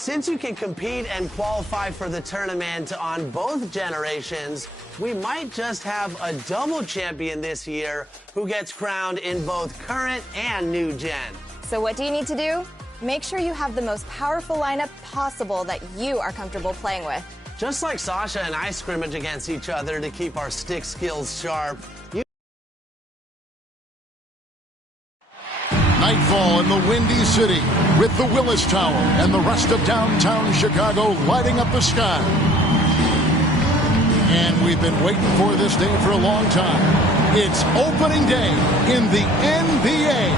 Since you can compete and qualify for the tournament on both generations, we might just have a double champion this year who gets crowned in both current and new gen. So what do you need to do? Make sure you have the most powerful lineup possible that you are comfortable playing with. Just like Sasha and I scrimmage against each other to keep our stick skills sharp. Nightfall in the Windy City with the Willis Tower and the rest of downtown Chicago lighting up the sky. And we've been waiting for this day for a long time. It's opening day in the NBA.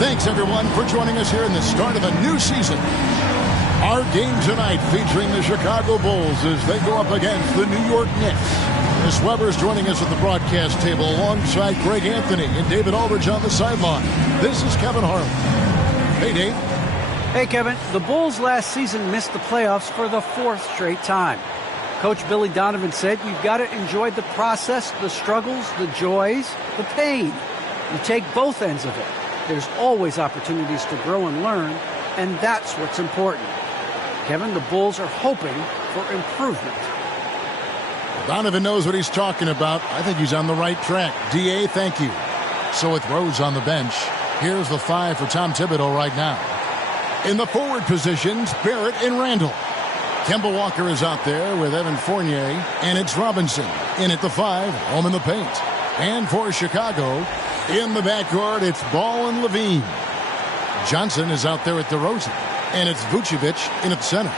Thanks, everyone, for joining us here in the start of a new season. Our game tonight featuring the Chicago Bulls as they go up against the New York Knicks. Chris Webber is joining us at the broadcast table alongside Greg Anthony and David Aldridge on the sideline. This is Kevin Harlan. Hey, Dave. Hey, Kevin. The Bulls last season missed the playoffs for the fourth straight time. Coach Billy Donovan said you've got to enjoy the process, the struggles, the joys, the pain. You take both ends of it. There's always opportunities to grow and learn, and that's what's important. Kevin, the Bulls are hoping for improvement. Donovan knows what he's talking about. I think he's on the right track. D.A., thank you. So with Rose on the bench, here's the 5 for Tom Thibodeau right now. In the forward positions, Barrett and Randall. Kemba Walker is out there with Evan Fournier, and it's Robinson in at the 5, home in the paint. And for Chicago, in the backcourt, it's Ball and Levine. Johnson is out there at DeRozan, and it's Vucevic in at center.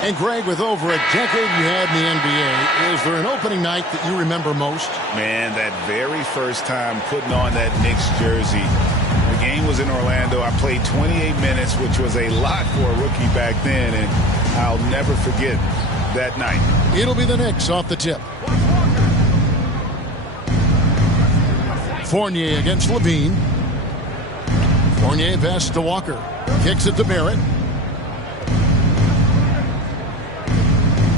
And Greg, with over a decade you had in the NBA, is there an opening night that you remember most? Man, that very first time putting on that Knicks jersey. The game was in Orlando. I played 28 minutes, which was a lot for a rookie back then, and I'll never forget that night. It'll be the Knicks off the tip. Fournier against Levine. Fournier passes to Walker. Kicks it to Barrett.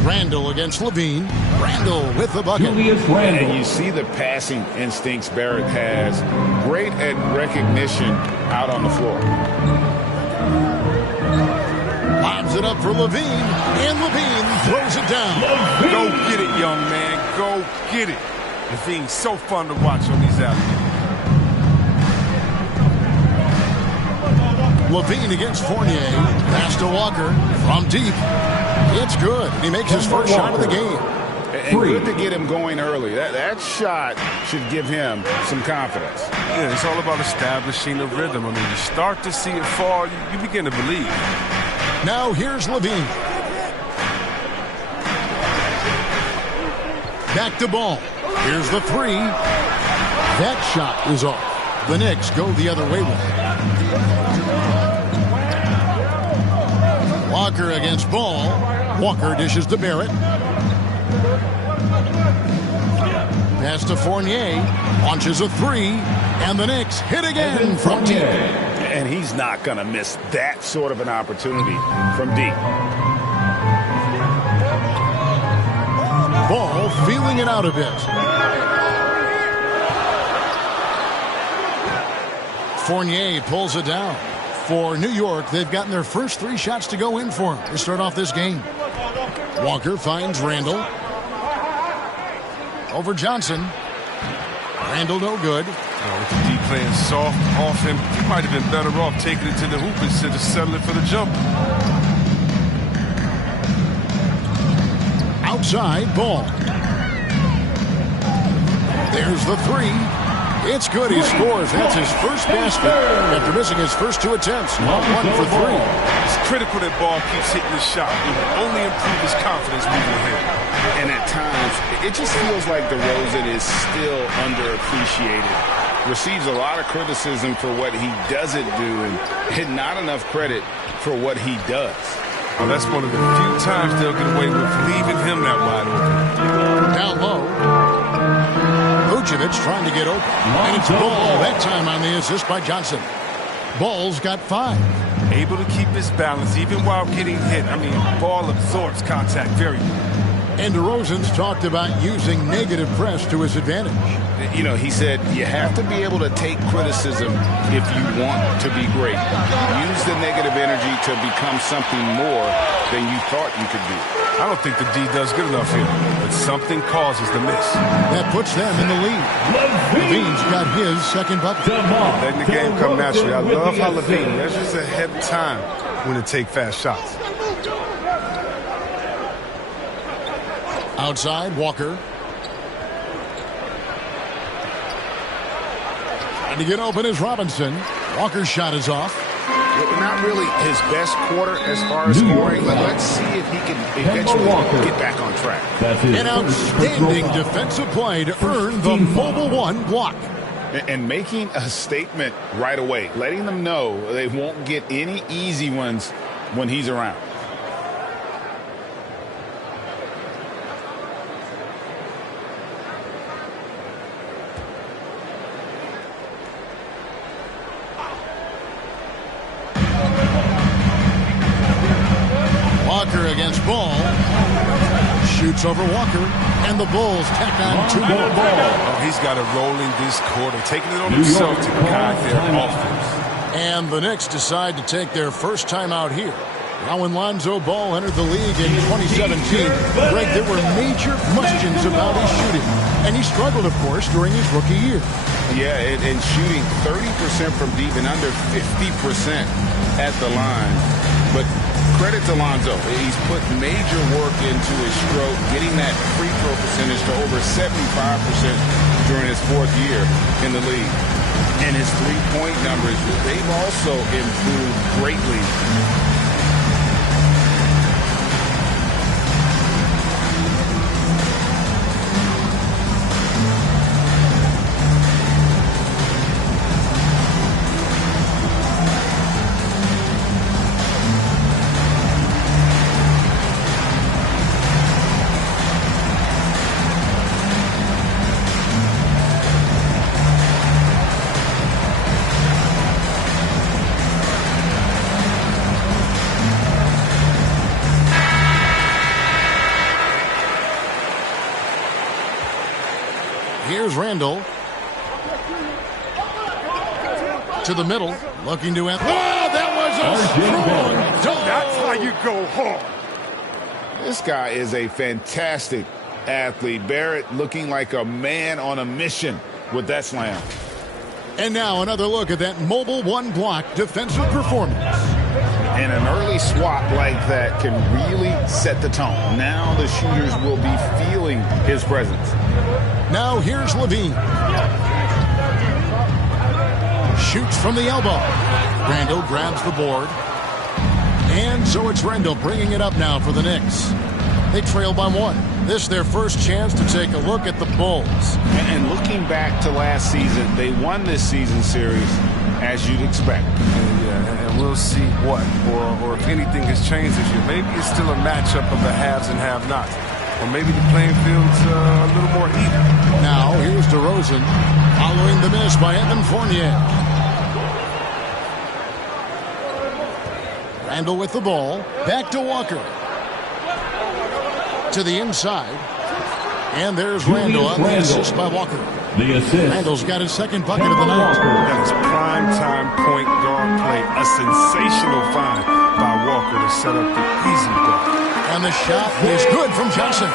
Randall against Levine. Randall with the bucket. And you see the passing instincts Barrett has. Great at recognition out on the floor. Lobs it up for Levine. And Levine throws it down. Go get it, young man. Go get it. Levine's so fun to watch on these alleys. Levine against Fournier. Pass to Walker from deep. It's good. He makes his first shot of the game. And good to get him going early. That shot should give him some confidence. Yeah, it's all about establishing a rhythm. I mean, you start to see it fall, you begin to believe. Now here's Levine. Back to Ball. Here's the 3. That shot is off. The Knicks go the other way with it. Walker against Ball. Walker dishes to Barrett. Pass to Fournier. Launches a 3. And the Knicks hit again from deep. And he's not going to miss that sort of an opportunity from deep. Ball feeling it out a bit. Fournier pulls it down. For New York, they've gotten their first 3 shots to go in for him to start off this game. Walker finds Randall. Over Johnson. Randall no good. With the D playing soft off him, he might have been better off taking it to the hoop instead of settling for the jump. Outside, Ball. There's the 3. It's good. He scores. That's his first basket after missing his first 2 attempts. 1 for 3. It's critical that Ball keeps hitting his shot. It will only improve his confidence moving ahead. And at times, it just feels like DeRozan is still underappreciated. Receives a lot of criticism for what he doesn't do and not enough credit for what he does. Well, that's one of the few times they'll get away with leaving him that wide open. Down low. Vucevic trying to get open. And it's Ball that time on the assist by Johnson. Ball's got 5. Able to keep his balance even while getting hit. I mean, Ball absorbs contact very well. And DeRozan's talked about using negative press to his advantage. You know, he said you have to be able to take criticism if you want to be great. Use the negative energy to become something more than you thought you could be. I don't think the D does good enough here, but something causes the miss. That puts them in the lead. Levine's got his second bucket. Letting the game come naturally. I love how Levine measures ahead of time when to take fast shots. Outside, Walker. And to get open is Robinson. Walker's shot is off. Not really his best quarter as far as scoring, but let's see if he can eventually get back on track. An outstanding defensive play to earn the mobile one block. And making a statement right away, letting them know they won't get any easy ones when he's around. Walker against Ball. Shoots over Walker, and the Bulls tack on 2 more. Oh, he's got a rolling this quarter, taking it on himself to guide their offense. And the Knicks decide to take their first time out here. Now when Lonzo Ball entered the league in 2017, Greg, there were major questions about his shooting. And he struggled, of course, during his rookie year. Yeah, and shooting 30% from deep and under 50% at the line. But credit to Lonzo. He's put major work into his stroke, getting that free throw percentage to over 75% during his 4th year in the league. And his three-point numbers, they've also improved greatly. Here's Randall. To the middle, looking to end. Oh, that was a strong dunk. That's how you go hard. This guy is a fantastic athlete. Barrett looking like a man on a mission with that slam. And now another look at that mobile one block defensive performance. And an early swat like that can really set the tone. Now the shooters will be feeling his presence. Now here's Levine. Shoots from the elbow. Randall grabs the board. And so it's Randall bringing it up now for the Knicks. They trail by 1. This is their first chance to take a look at the Bulls. And looking back to last season, they won this season series as you'd expect. Yeah, and we'll see what, or if anything has changed this year. Maybe it's still a matchup of the haves and have-nots. Or maybe the playing field's a little more even. Now here's DeRozan following the miss by Evan Fournier. Randall with the ball. Back to Walker. To the inside. And there's Randall on the assist by Walker. The assist. Randall's got his second bucket of the night. That is prime-time point guard play. A sensational find by Walker to set up the easy bucket. And the shot is good from Johnson.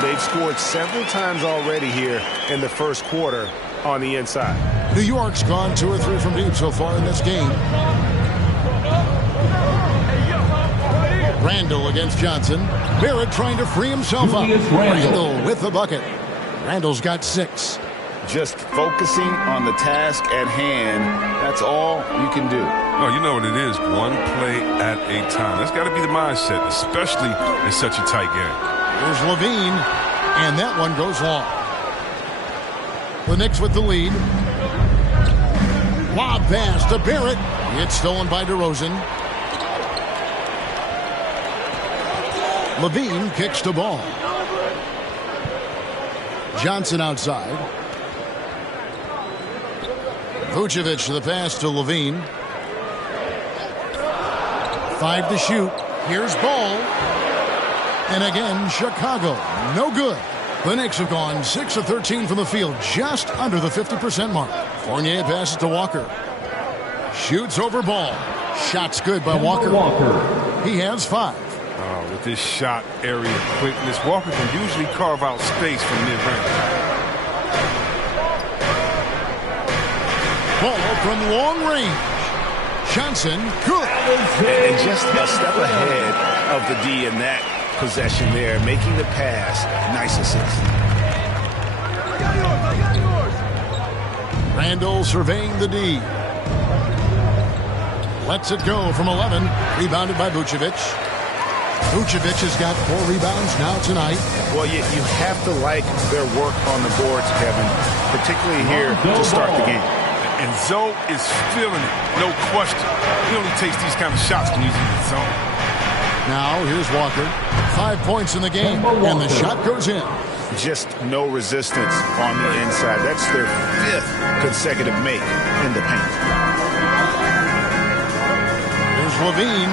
They've scored several times already here in the first quarter on the inside. New York's gone 2 or 3 from deep so far in this game. Randall against Johnson. Barrett trying to free himself up. Randall with the bucket. Randall's got 6. Just focusing on the task at hand, that's all you can do. Oh, you know what it is. One play at a time. That's got to be the mindset, especially in such a tight game. Here's Levine, and that one goes long. The Knicks with the lead. Lob pass to Barrett. It's stolen by DeRozan. Levine kicks the ball. Johnson outside. Vucevic the pass to Levine. 5 to shoot. Here's Ball. And again, Chicago, no good. The Knicks have gone 6 of 13 from the field, just under the 50% mark. Fournier passes to Walker. Shoots over ball. Shot's good by Walker. He has 5. With this shot area quickness, Walker can usually carve out space from mid-range. Ball from long range. Johnson, good. And just a step ahead of the D in that possession there, making the pass. Nice assist. Randall surveying the D. Lets it go from 11. Rebounded by Vucevic. Vucevic has got 4 rebounds now tonight. Well, you have to like their work on the boards, Kevin, particularly here to start the game. And Zoe is feeling it, no question. He only takes these kind of shots when he's in the zone. Now, here's Walker. 5 points in the game, and the shot goes in. Just no resistance on the inside. That's their 5th consecutive make in the paint. Here's Levine.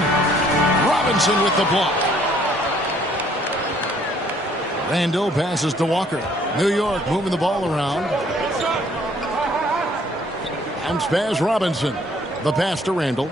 Robinson with the block. Randall passes to Walker. New York moving the ball around. And Spaz Robinson. The pass to Randall.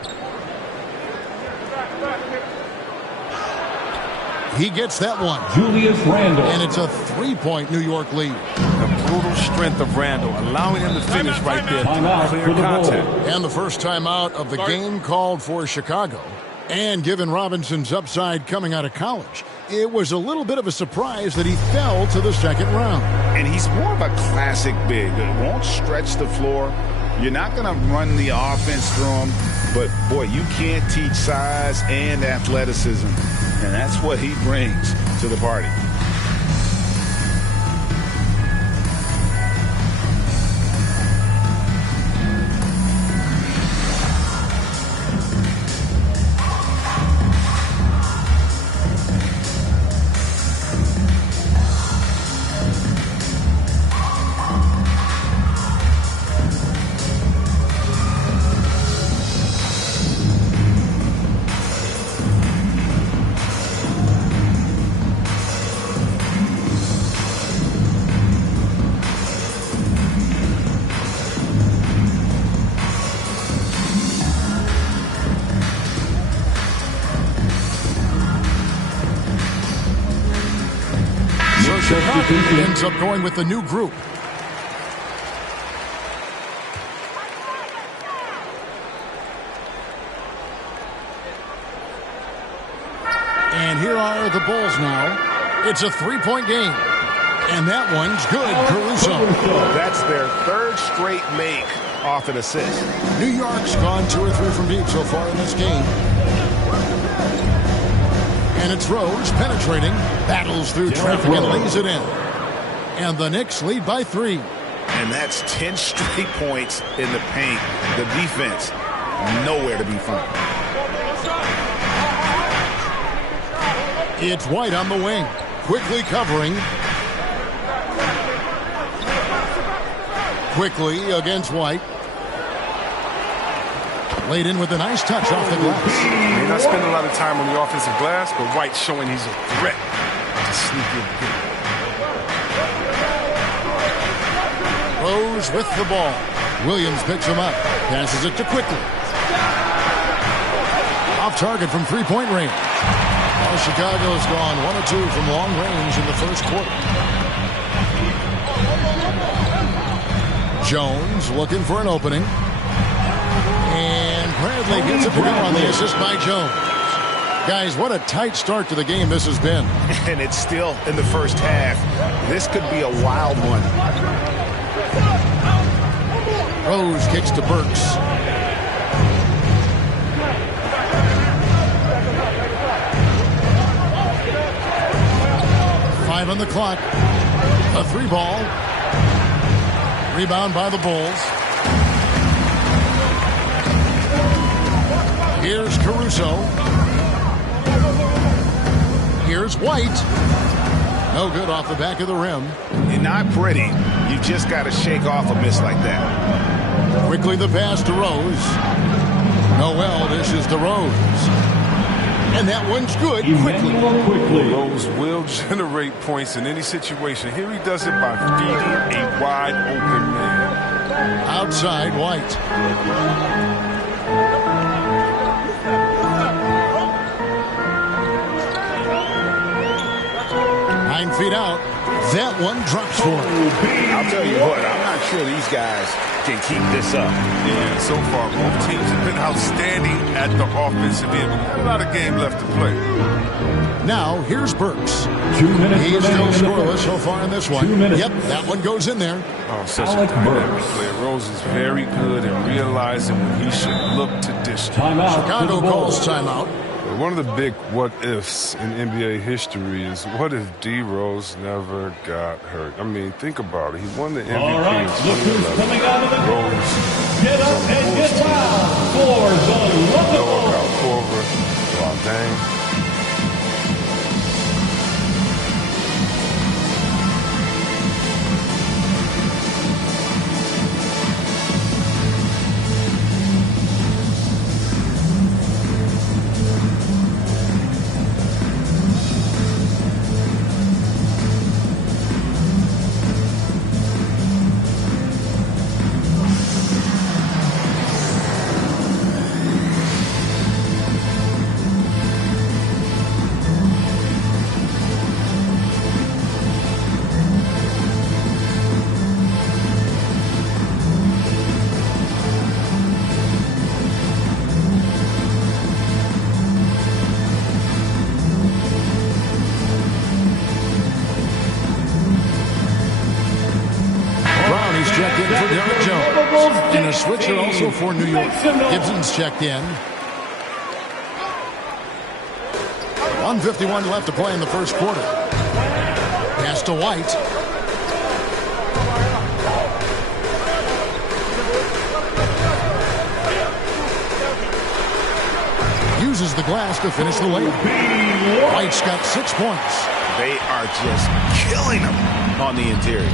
He gets that one. Julius Randle. And it's a 3-point New York lead. The brutal strength of Randall, allowing him to finish right there. Clear contact. And the first timeout of the game called for Chicago. And given Robinson's upside coming out of college, it was a little bit of a surprise that he fell to the second round. And he's more of a classic big. It won't stretch the floor. You're not going to run the offense through him. But, boy, you can't teach size and athleticism. And that's what he brings to the party. Ends up going with the new group. And here are the Bulls now. It's a 3-point game. And that one's good, Caruso. That's their 3rd straight make off an assist. New York's gone 2 or 3 from deep so far in this game. And it's Rose penetrating, battles through traffic and lays it in. And the Knicks lead by 3. And that's 10 straight points in the paint. The defense, nowhere to be found. It's White on the wing, quickly covering. Quickly against White. Laid in with a nice touch off the glass. May not spend a lot of time on the offensive glass, but White's showing he's a threat to sneak in. Rose with the ball. Williams picks him up. Passes it to Quickly. Off target from 3-point range. Well, Chicago's gone 1 or 2 from long range in the first quarter. Jones looking for an opening. And Bradley gets it to go on the assist by Jones. Guys, what a tight start to the game this has been. And it's still in the first half. This could be a wild one. Rose kicks to Burks. Five on the clock. A 3-ball. Rebound by the Bulls. Here's Caruso. Here's White. No good off the back of the rim. You're not pretty. You just got to shake off a miss like that. Quickly the pass to Rose. Noel dishes to Rose. And that one's good quickly. Rose will generate points in any situation. Here he does it by feeding a wide open man. Outside White. Nine feet out. That one drops for him. I'll tell you what, I'm not sure these guys can keep this up. Yeah, so far, both teams have been outstanding at the offensive end. We've got a lot of game left to play. Now, here's Burks. 2 minutes He's still remaining in the scoreless first. so far in this one. 2 minutes. Yep, that one goes in there. Oh, such Alec a dynamic Burks. player. Rose is very good at realizing when he should look to dish. Timeout. Chicago to the calls Bulls. timeout. One of the big what-ifs in NBA history is what if D. Rose never got hurt? I mean, think about it. He won the MVP All right, in look who's 2011. coming out of the Rose, Get up and get loud for the London Bulls. Al Corver, wow, dang. Brownie's checked in for Derek Jones. And a switcher also for New York. Gibson's checked in. 1:51 left to play in the first quarter. Pass to White. Uses the glass to finish the layup. White's got 6 points. They are just killing them on the interior.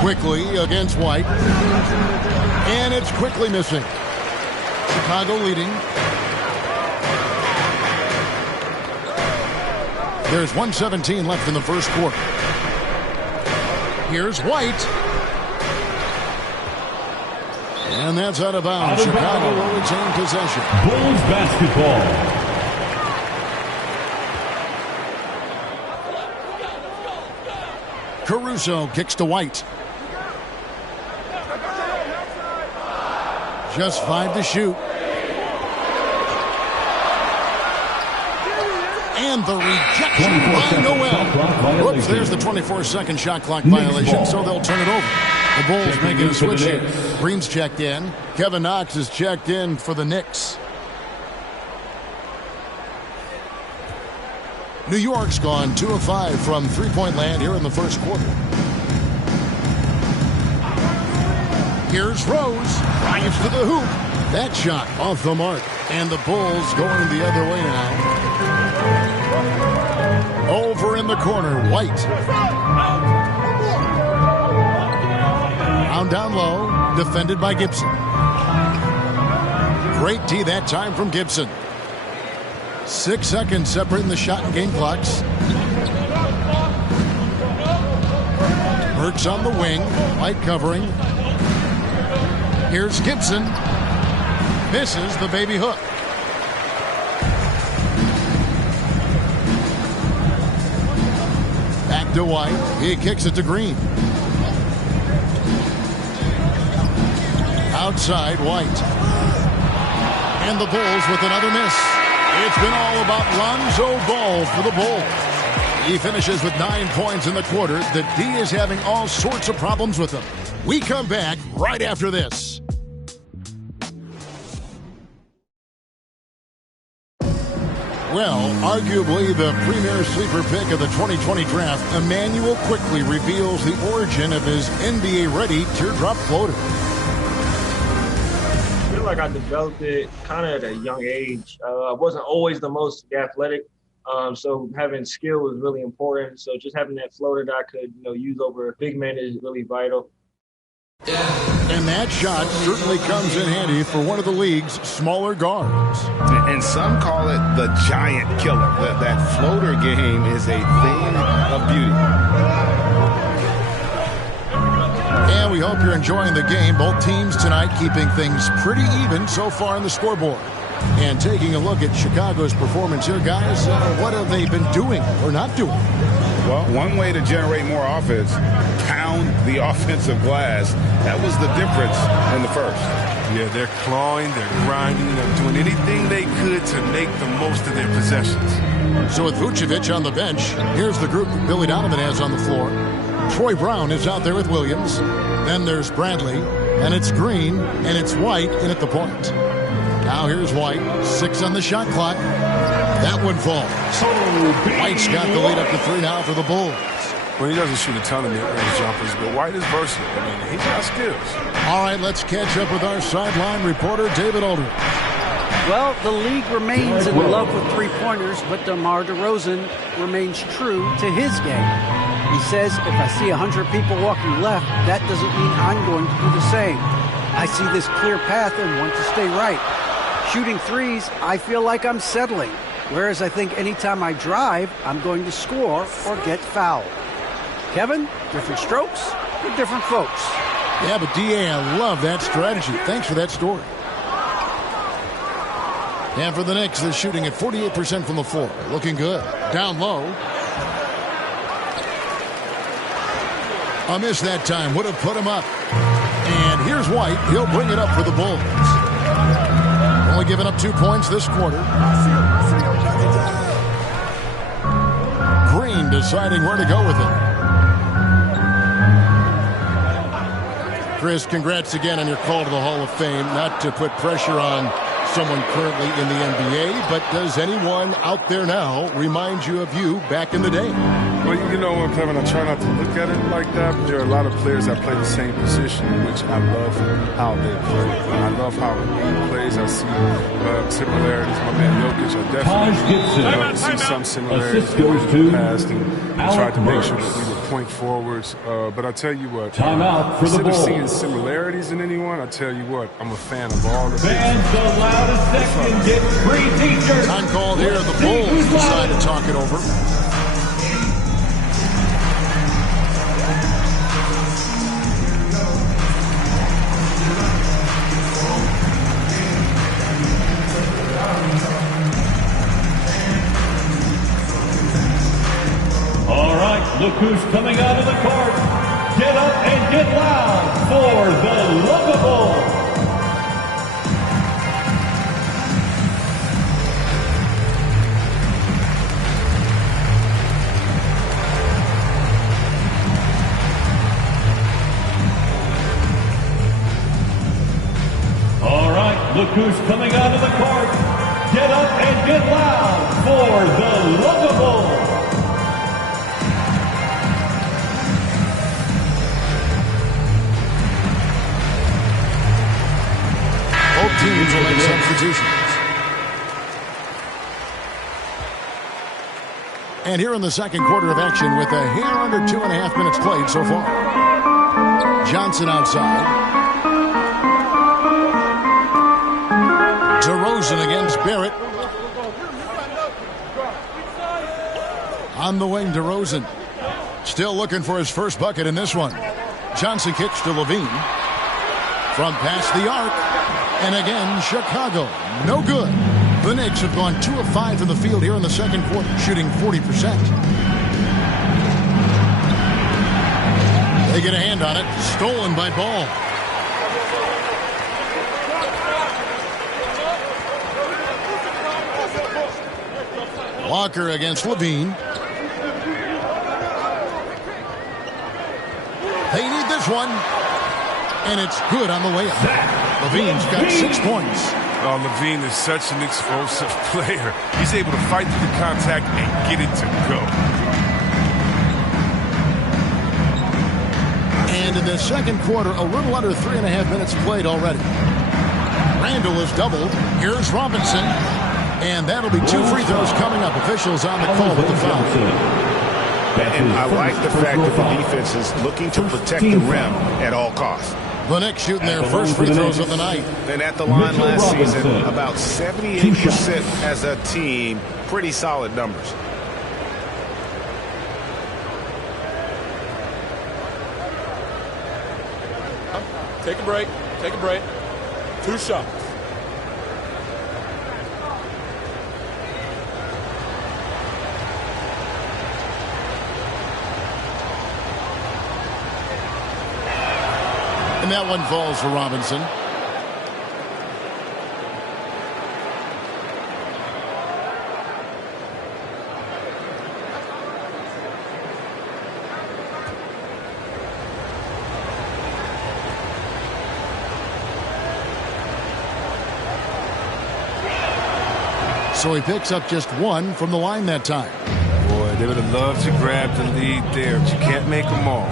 Quickly against White. And it's quickly missing. Chicago leading. There's 1:17 left in the first quarter. Here's White. And that's out of bounds. Chicago will retain possession. Bulls basketball. Caruso kicks to White. Just 5 to shoot. And the rejection by Noel. Whoops, there's the 24-second shot clock violation, so they'll turn it over. The Bulls making a switch here. Green's checked in. Kevin Knox is checked in for the Knicks. New York's gone 2 of 5 from three-point land here in the first quarter. Here's Rose. Drives to the hoop. That shot off the mark. And the Bulls going the other way now. Over in the corner, White. Down low, defended by Gibson. Great D that time from Gibson. 6 seconds separating the shot and game clocks. Burks on the wing, White covering. Here's Gibson. Misses the baby hook. Back to White. He kicks it to Green. Outside White. And the Bulls with another miss. It's been all about Lonzo Ball for the Bulls. He finishes with 9 points in the quarter. The D is having all sorts of problems with him. We come back right after this. Well, arguably the premier sleeper pick of the 2020 draft, Emmanuel quickly reveals the origin of his NBA-ready teardrop floater. I feel like I developed it kind of at a young age. I wasn't always the most athletic, so having skill was really important. So just having that floater that I could, use over big men is really vital. And that shot certainly comes in handy for one of the league's smaller guards. And some call it the giant killer. That floater game is a thing of beauty. And we hope you're enjoying the game. Both teams tonight keeping things pretty even so far on the scoreboard. And taking a look at Chicago's performance here, guys, what have they been doing or not doing? Well, one way to generate more offense, pound the offensive glass. That was the difference in the first. Yeah, they're clawing, they're grinding, they're doing anything they could to make the most of their possessions. So with Vucevic on the bench, here's the group that Billy Donovan has on the floor. Troy Brown is out there with Williams. Then there's Bradley, and it's Green, and it's White in at the point. Now here's White, 6 on the shot clock. That one falls. White's got the lead up to 3 now for the Bulls. Well, he doesn't shoot a ton of mid-range jumpers, but White is versatile. I mean, he's got skills. All right, let's catch up with our sideline reporter, David Aldridge. Well, the league remains in love with three-pointers, but DeMar DeRozan remains true to his game. He says, if I see 100 people walking left, that doesn't mean I'm going to do the same. I see this clear path and want to stay right. Shooting threes, I feel like I'm settling. Whereas I think anytime I drive, I'm going to score or get fouled. Kevin, different strokes for different folks. Yeah, but D.A., I love that strategy. Thanks for that story. And for the Knicks, they're shooting at 48% from the floor. Looking good. Down low. A miss that time. Would have put him up. And here's White. He'll bring it up for the Bulls. Only giving up 2 points this quarter. Green deciding where to go with it. Chris, congrats again on your call to the Hall of Fame. Not to put pressure on someone currently in the NBA, but does anyone out there now remind you of you back in the day? Well, you know what, Kevin, I try not to look at it like that, but there are a lot of players that play the same position, which I love how they play. I love how he plays. I see similarities. My man Jokic, I definitely see some similarities in the past, and tried to make sure that we were point forwards. But I tell you what, instead of seeing similarities in anyone, I tell you what, I'm a fan of all of them. Time called here. The Bulls decide to talk it over. All right, look who's coming out of the court. Get up and get loud for the Lovable. All right, look who's coming out of the court. Get up and get loud for the Lovable. Both teams will make substitutions. And here in the second quarter of action with a hair under 2.5 minutes played so far. Johnson outside. DeRozan against Barrett. On the wing, DeRozan. Still looking for his first bucket in this one. Johnson kicks to Levine. From past the arc. And again, Chicago. No good. The Knicks have gone 2 of 5 from the field here in the second quarter, shooting 40%. They get a hand on it. Stolen by Ball. Walker against Levine. They need this one. And it's good on the way up. Levine's got 6 points. Oh, Levine is such an explosive player. He's able to fight through the contact and get it to go. And in the second quarter, a little under 3.5 minutes played already. Randall is doubled. Here's Robinson. And that'll be 2 free throws coming up. Officials on the call with the foul. And I like the fact that the defense is looking to protect the rim at all costs. The Knicks shooting their first free throws of the night. And at the line last season, about 78% as a team. Pretty solid numbers. Take a break. Take a break. 2 shots. And that one falls for Robinson. So he picks up just 1 from the line that time. Boy, they would have loved to grab the lead there, but you can't make them all.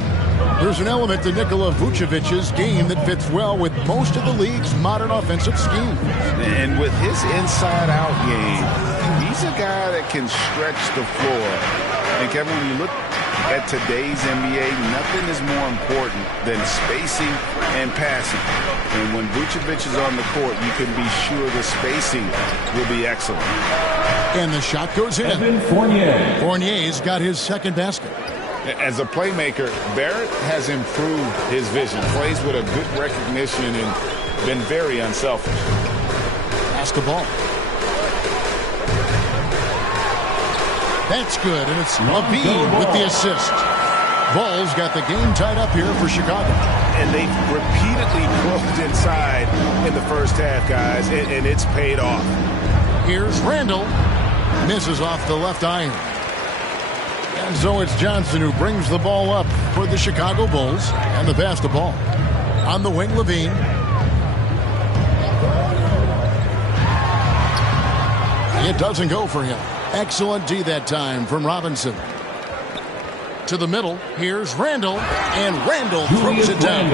There's an element to Nikola Vucevic's game that fits well with most of the league's modern offensive schemes. And with his inside-out game, he's a guy that can stretch the floor. And Kevin, when you look at today's NBA, nothing is more important than spacing and passing. And when Vucevic is on the court, you can be sure the spacing will be excellent. And the shot goes in. Evan Fournier. Fournier's got his second basket. As a playmaker, Barrett has improved his vision, plays with a good recognition and been very unselfish. Pass the ball. That's good, and it's Levine with the assist. Bulls got the game tied up here for Chicago. And they've repeatedly closed inside in the first half, guys, and it's paid off. Here's Randall. Misses off the left iron. And so it's Johnson who brings the ball up for the Chicago Bulls. And the pass the ball. On the wing, Levine. It doesn't go for him. Excellent D that time from Robinson. To the middle. Here's Randall. And Randall throws it down.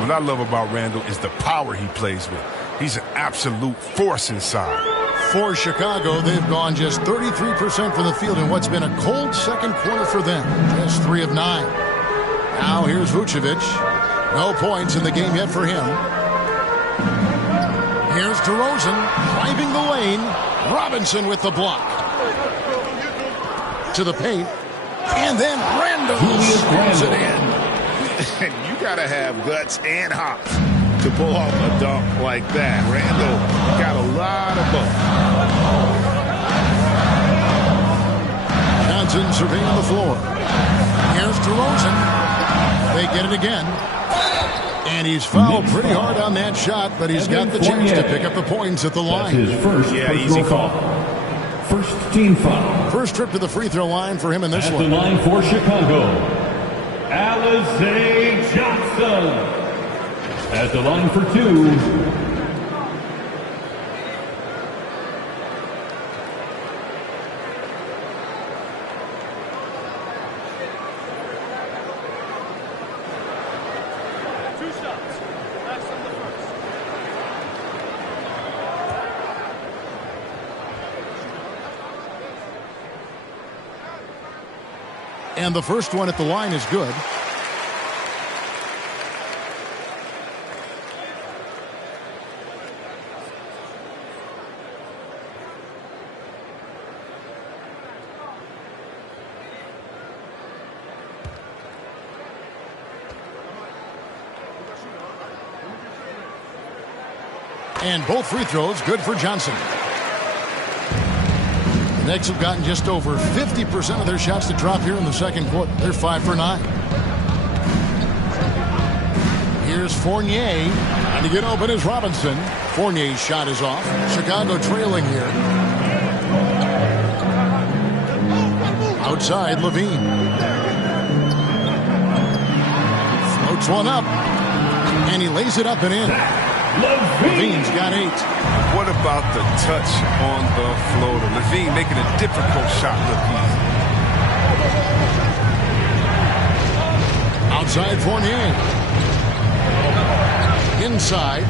What I love about Randall is the power he plays with. He's an absolute force inside. For Chicago, they've gone just 33% from the field in what's been a cold second quarter for them. Just 3 of 9. Now here's Vucevic. No points in the game yet for him. Here's DeRozan driving the lane. Robinson with the block. To the paint. And then Randall scores it in. And you got to have guts and hops to pull off a dunk like that. Randall got a lot of both. Johnson surveying the floor. Here's DeRozan. They get it again. And he's fouled pretty hard on that shot, but he's got the chance to pick up the points at the line. That's his first easy call. First team foul. First trip to the free throw line for him in this one. At the line for Chicago, Alize Johnson. At the line for 2. And the first one at the line is good. And both free throws good for Johnson. The Knicks have gotten just over 50% of their shots to drop here in the second quarter. They're 5 for 9. Here's Fournier. And to get open is Robinson. Fournier's shot is off. Chicago trailing here. Outside, Levine. Floats one up. And he lays it up and in. Levine's got 8. What about the touch on the floater? Levine making a difficult shot look easy. Outside Fournier. Inside.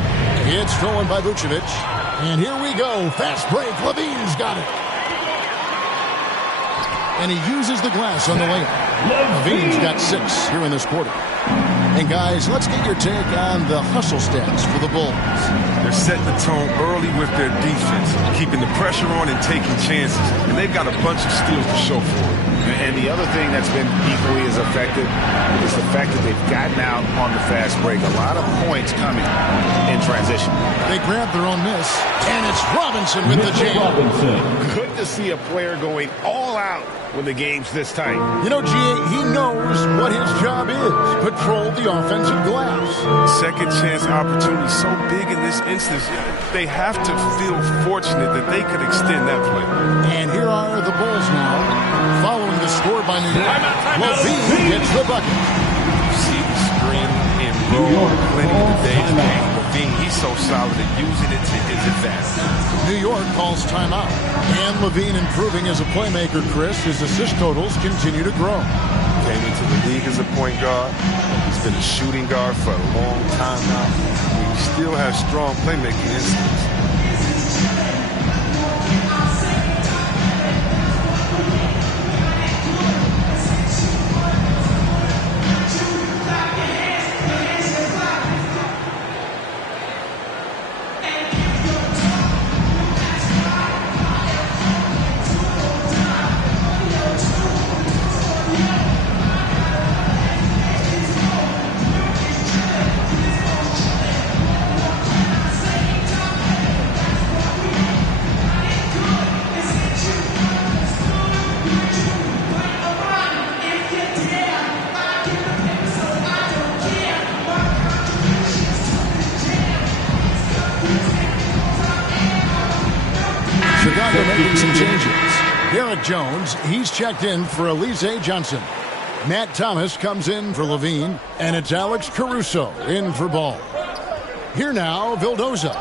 It's stolen by Vucevic. And here we go. Fast break. Levine's got it. And he uses the glass on the layup. Levine's got 6 here in this quarter. And guys, let's get your take on the hustle stats for the Bulls. They're setting the tone early with their defense, keeping the pressure on and taking chances. And they've got a bunch of steals to show for it. And the other thing that's been equally as effective is the fact that they've gotten out on the fast break. A lot of points coming in transition. They grab their own miss, and it's Robinson with the jam. Good to see a player going all out when the game's this tight. You know, G.A., he knows what his job is. Patrol the offensive glass. Second chance opportunity so big in this instance. They have to feel fortunate that they could extend that play. And here are the Bulls now, following the score by New York. LaVine gets the bucket. You see the screen and roll plenty of today's game. LaVine, he's so solid at using it to his advantage. New York calls timeout. And LaVine improving as a playmaker, Chris. His assist totals continue to grow. Came into the league as a point guard. He's been a shooting guard for a long time now. He still has strong playmaking instincts. Chicago making some changes. Derek Jones, he's checked in for Alize Johnson. Matt Thomas comes in for LaVine, and it's Alex Caruso in for Ball. Here now, Vildoza.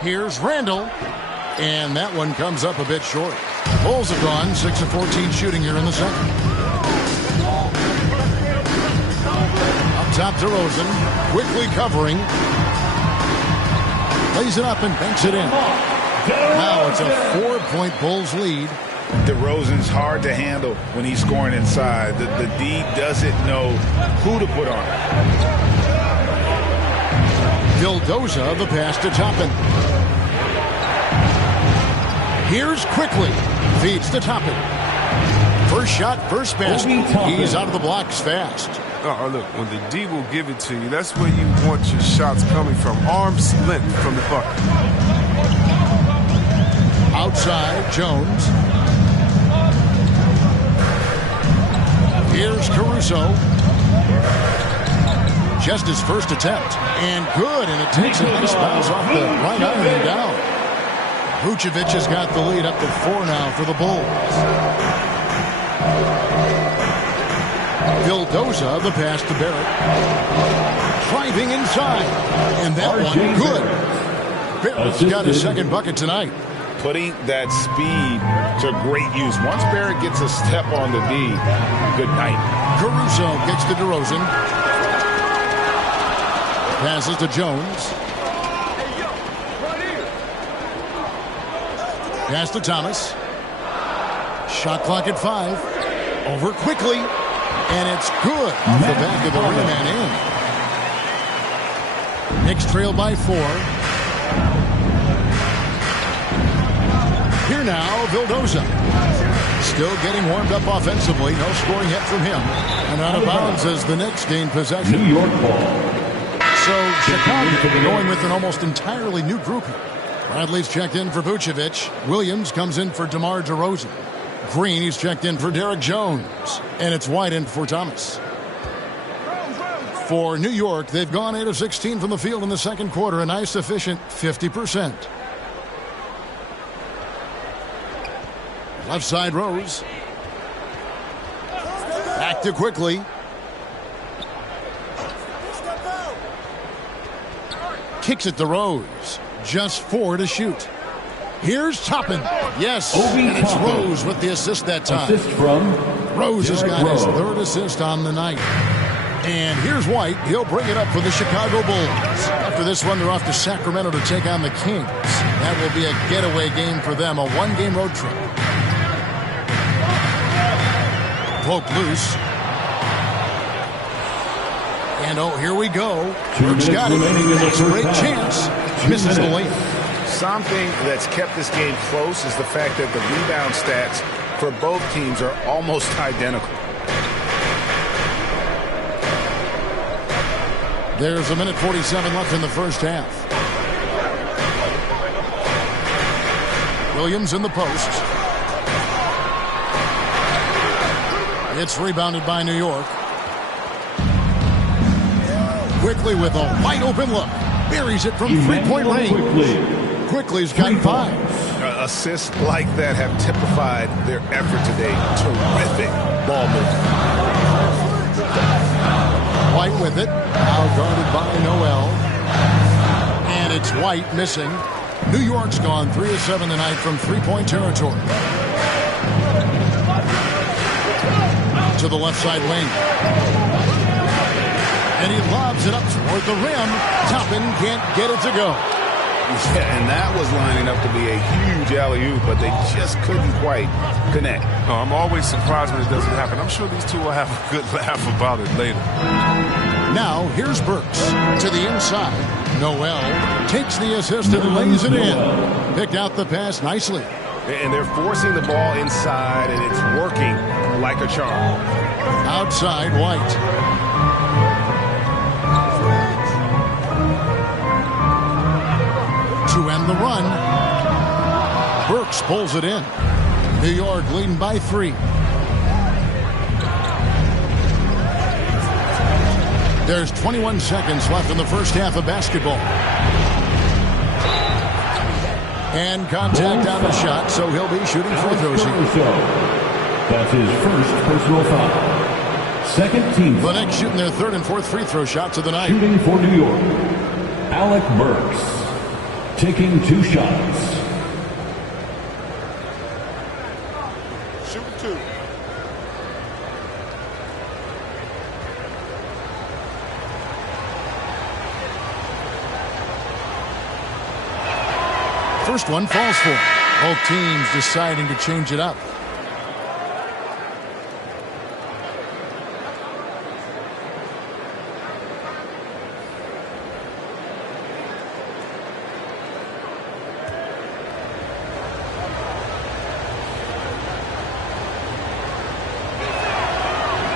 Here's Randall, and that one comes up a bit short. Bulls have gone 6 of 14 shooting here in the second. Up top, DeRozan, quickly covering. Lays it up and banks it in. Now it's a 4-point Bulls lead. DeRozan's hard to handle when he's scoring inside. The D doesn't know who to put on. Vildoza, the pass to Toppin. Here's Quickly. Feeds to Toppin. First shot, first basket. He's out of the blocks fast. Oh, look, when the D will give it to you, that's where you want your shots coming from. Arm's length from the bucket. Outside, Jones. Here's Caruso. Just his first attempt. And good, and it takes a nice bounce off the right iron and down. Vucevic has got the lead up to 4 now for the Bulls. Vildoza, the pass to Barrett. Driving inside. And that one, good. Barrett's got his second bucket tonight. Putting that speed to great use. Once Barrett gets a step on the D, good night. Caruso gets to DeRozan. Passes to Jones. Pass to Thomas. Shot clock at 5. Over quickly. And it's good off the back of the rim and in. Knicks trail by 4. Here now, Vildoza. Still getting warmed up offensively. No scoring yet from him. And out of bounds as the Knicks gain possession. New York ball. So Chicago going with an almost entirely new group here. Bradley's checked in for Vucevic. Williams comes in for DeMar DeRozan. Green, he's checked in for Derek Jones. And it's White in for Thomas. For New York, they've gone 8 of 16 from the field in the second quarter. A nice, efficient 50%. Left side, Rose. Back to Quickly. Kicks it to Rose. Just 4 to shoot. Here's Toppin. Yes, and it's Rose with the assist that time. Assist from Rose has got his third assist on the night. And here's White. He'll bring it up for the Chicago Bulls. After this one, they're off to Sacramento to take on the Kings. That will be a getaway game for them, a one-game road trip. Poke loose. And oh, here we go. 2 Burks minutes got it. remaining in the That's a first great half. chance. 2 Misses the minutes. lane. Something that's kept this game close is the fact that the rebound stats for both teams are almost identical. There's a minute 47 left in the first half. Williams in the post. It's rebounded by New York. Quickly with a wide open look. Buries it from three-point range. Quickly's got 5. Assists like that have typified their effort today. Terrific ball movement. White with it. Now guarded by Noel. And it's White missing. New York's gone 3 of 7 tonight from three-point territory. To the left side wing. And he lobs it up toward the rim. Toppin can't get it to go. Yeah, and that was lining up to be a huge alley-oop, but they just couldn't quite connect. No, I'm always surprised when it doesn't happen. I'm sure these two will have a good laugh about it later. Now, here's Burks to the inside. Noel takes the assist and lays it in. Picked out the pass nicely. And they're forcing the ball inside, and it's working like a charm. Outside, White. To end the run. Burks pulls it in. New York leading by 3. There's 21 seconds left in the first half of basketball. And contact on the shot, so he'll be shooting free throws here. That's his first personal foul. Second team. The Knicks shooting their 3rd and 4th free throw shots of the night. Shooting for New York, Alec Burks. Taking 2 shots. Shoot 2. First one falls for him. Both teams deciding to change it up.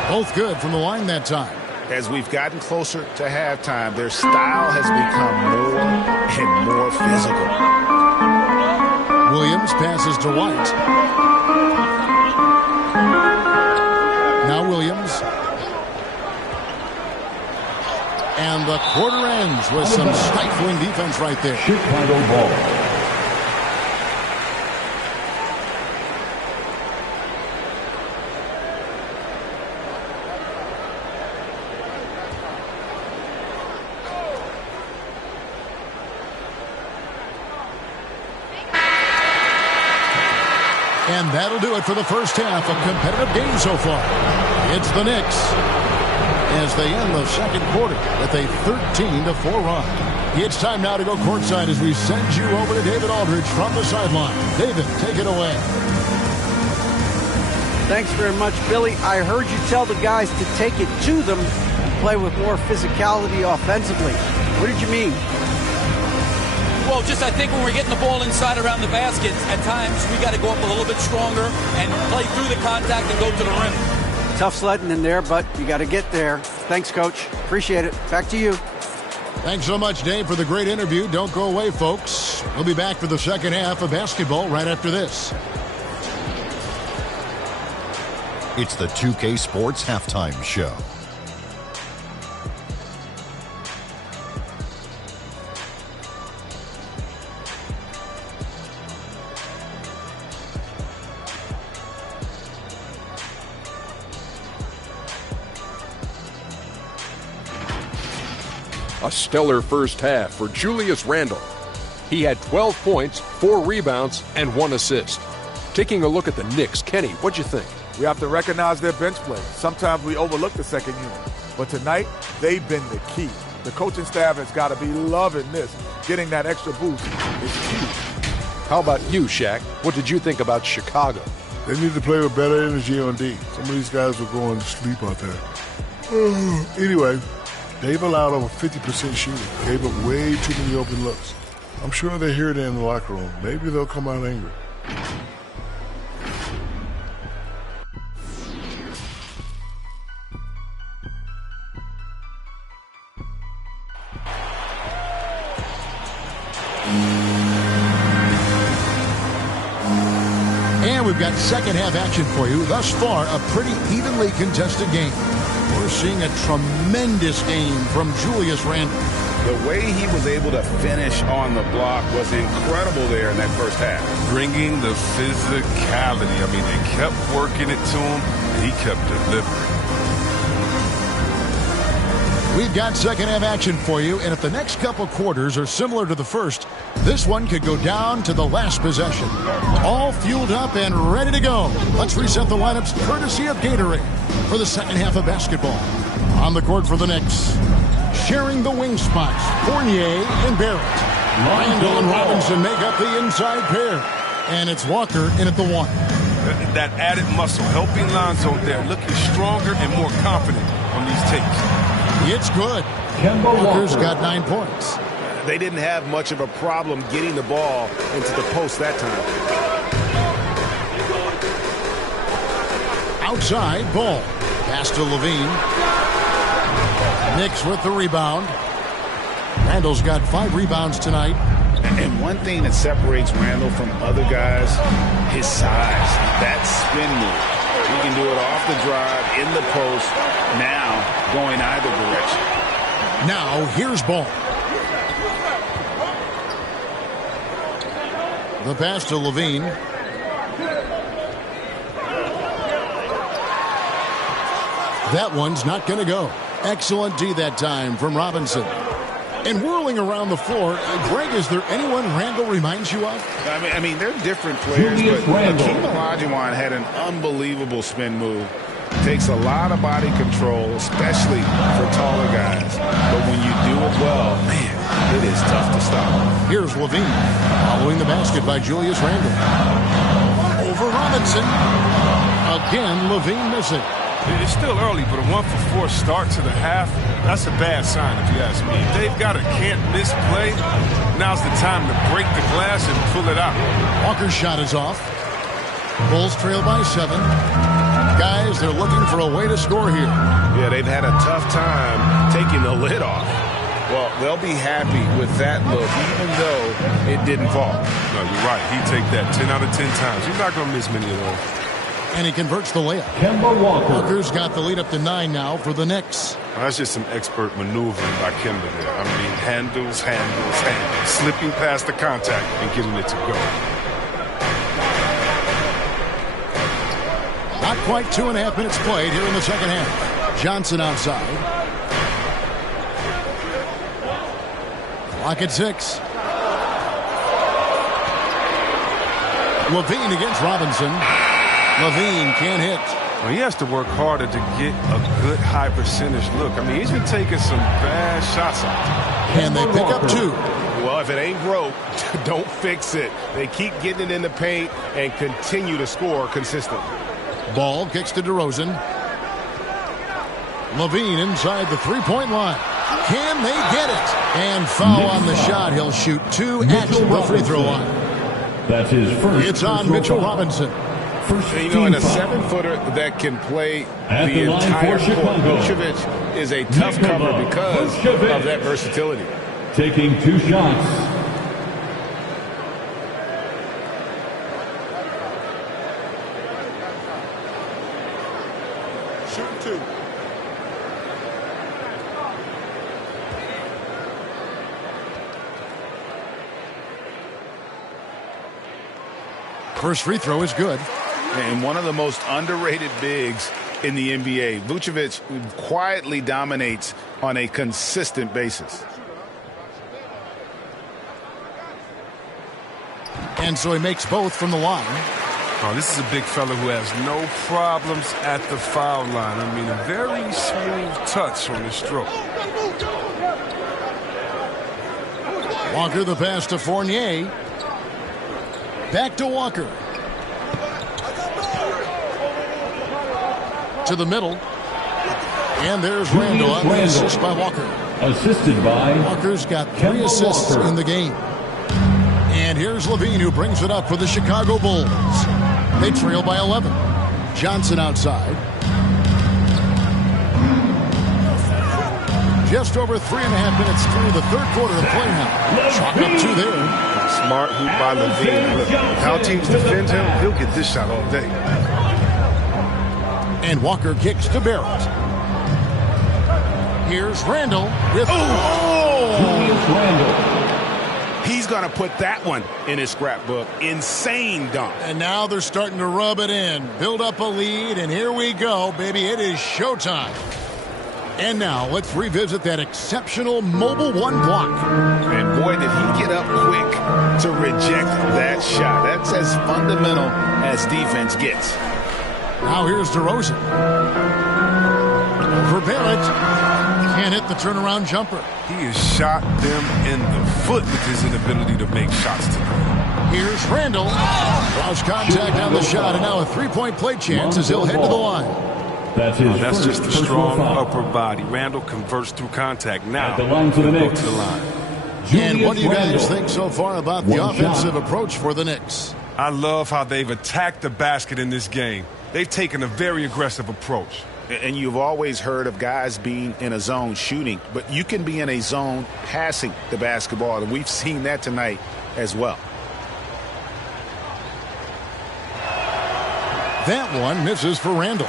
Both good from the line that time. As we've gotten closer to halftime, their style has become more and more physical. Williams passes to White. Now Williams. And the quarter ends with some stifling defense right there. Chicago ball. And that'll do it for the first half. A competitive game so far. It's the Knicks as they end the second quarter with a 13-4 run. It's time now to go courtside as we send you over to David Aldridge from the sideline. David, take it away. Thanks very much, Billy. I heard you tell the guys to take it to them and play with more physicality offensively. What did you mean? Well, just I think when we're getting the ball inside around the basket, at times we got to go up a little bit stronger and play through the contact and go to the rim. Tough sledding in there, but you got to get there. Thanks, Coach. Appreciate it. Back to you. Thanks so much, Dave, for the great interview. Don't go away, folks. We'll be back for the second half of basketball right after this. It's the 2K Sports Halftime Show. A stellar first half for Julius Randle. He had 12 points, 4 rebounds, and 1 assist. Taking a look at the Knicks, Kenny, what'd you think? We have to recognize their bench play. Sometimes we overlook the second unit. But tonight, they've been the key. The coaching staff has got to be loving this. Getting that extra boost is huge. How about you, Shaq? What did you think about Chicago? They need to play with better energy on D. Some of these guys were going to sleep out there. Anyway, They've allowed over 50% shooting. Gave up way too many open looks. I'm sure they hear it in the locker room. Maybe they'll come out angry. And we've got second half action for you. Thus far, a pretty evenly contested game. We're seeing a tremendous game from Julius Randle. The way he was able to finish on the block was incredible there in that first half. Bringing the physicality. I mean, they kept working it to him, and he kept delivering. We've got second half action for you, and if the next couple quarters are similar to the first, this one could go down to the last possession. All fueled up and ready to go. Let's reset the lineups courtesy of Gatorade for the second half of basketball. On the court for the Knicks, sharing the wing spots, Fournier and Barrett. Randle and Robinson make up the inside pair, and it's Walker in at the one. That added muscle, helping Lonzo there, looking stronger and more confident on these takes. It's good. Walker's got 9 points. They didn't have much of a problem getting the ball into the post that time. Outside, Ball. Pass to Levine. Knicks with the rebound. Randle's got 5 rebounds tonight. And one thing that separates Randle from other guys, his size. That spin move. He can do it off the drive, in the post, now going either direction. Now, here's Ball. The pass to Levine. That one's not going to go. Excellent D that time from Robinson. And whirling around the floor, Greg, is there anyone Randle reminds you of? I mean, they're different players, but Hakeem Olajuwon had an unbelievable spin move. Takes a lot of body control, especially for taller guys. But when you do it well, man, it is tough to stop. Here's Levine, following the basket by Julius Randle. Over Robinson. Again, Levine missing. It's still early, but a 1-for-4 start to the half, that's a bad sign if you ask me. If they've got a can't-miss play, now's the time to break the glass and pull it out. Walker's shot is off. Bulls trail by 7. Guys, they're looking for a way to score here. Yeah, they've had a tough time taking the lid off. Well, they'll be happy with that look, even though it didn't fall. No, you're right. He'd take that 10 out of 10 times. He's not going to miss many of those. And he converts the layup. Walker's got the lead up to 9 now for the Knicks. Well, that's just some expert maneuvering by Kemba there. I mean, handles, slipping past the contact and getting it to go. Not quite 2.5 minutes played here in the second half. Johnson outside. Clock at 6. Levine against Robinson. Levine can't hit. Well, he has to work harder to get a good high percentage look. I mean, he's been taking some bad shots out. And they pick up 2. Well, if it ain't broke, don't fix it. They keep getting it in the paint and continue to score consistently. Ball kicks to DeRozan. Levine inside the three-point line. Can they get it? And foul on the shot. He'll shoot 2 at the free throw line. That's his first. It's on Mitchell Robinson. You know, in a 7-footer that can play the entire court, Vucevic is a tough cover because of that versatility. Taking 2 shots. Shoot 2. First free throw is good. And one of the most underrated bigs in the NBA. Vucevic quietly dominates on a consistent basis. And so he makes both from the line. Oh, this is a big fella who has no problems at the foul line. I mean, a very smooth touch on his stroke. Walker the pass to Fournier. Back to Walker. To the middle. And there's Randall on the assist by Walker. Assisted by Walker's got 3 assists in the game. And here's Levine, who brings it up for the Chicago Bulls. They trail by 11. Johnson outside. Just over 3.5 minutes through the third quarter of play now. Chalk up 2 there. Smart hoop by Levine. Look, how teams defend him, he'll get this shot all day. And Walker kicks to Barrett. Here's Randall with... Julius Randall. He's going to put that one in his scrapbook. Insane dunk. And now they're starting to rub it in. Build up a lead, and here we go, baby. It is showtime. And now let's revisit that exceptional mobile 1 block. And boy, did he get up quick to reject that shot. That's as fundamental as defense gets. Now here's DeRozan. For Barrett. Can't hit the turnaround jumper. He has shot them in the foot with his inability to make shots tonight. Here's Randall. Draws contact on the shot, and now a 3-point play chance as he'll head to the line. That's just a strong upper body. Randall converts through contact. Now, the line for the Knicks. To the line. And what do you guys think so far about the offensive approach for the Knicks? I love how they've attacked the basket in this game. They've taken a very aggressive approach. And you've always heard of guys being in a zone shooting, but you can be in a zone passing the basketball, and we've seen that tonight as well. That one misses for Randall.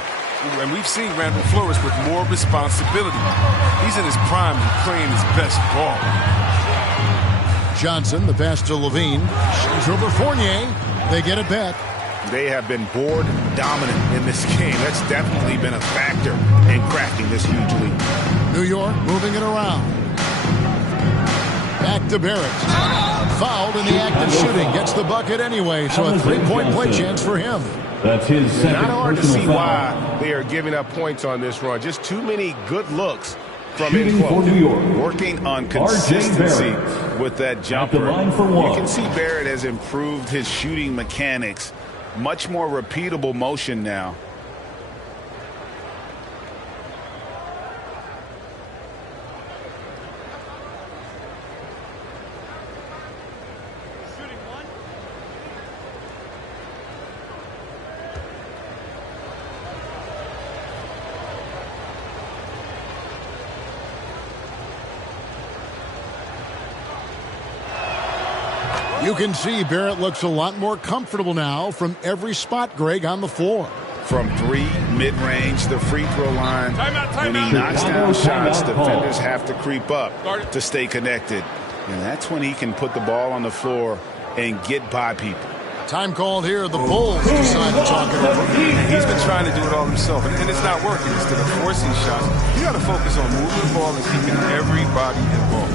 And we've seen Randall flourish with more responsibility. He's in his prime and playing his best ball. Johnson, the pass to Levine. She's over Fournier. They get it back. They have been board dominant in this game. That's definitely been a factor in crafting this huge lead. New York moving it around. Back to Barrett. Fouled in the act of shooting. Gets the bucket anyway, so a 3-point play chance for him. That's his second. Not hard to see foul. why they are giving up points on this run. Just too many good looks from Shooting in close. for New York. Working on consistency with that jumper. At the line for one. You can see Barrett has improved his shooting mechanics. Much more repeatable motion now. You can see Barrett looks a lot more comfortable now from every spot, Greg, on the floor. From 3, mid-range, the free throw line. When he knocks down shots, defenders have to creep up to stay connected. And that's when he can put the ball on the floor and get by people. Time called here. The Bulls decide to talk it over. He's been trying to do it all himself, and it's not working. Instead of forcing shots, you got to focus on moving the ball and keeping everybody involved.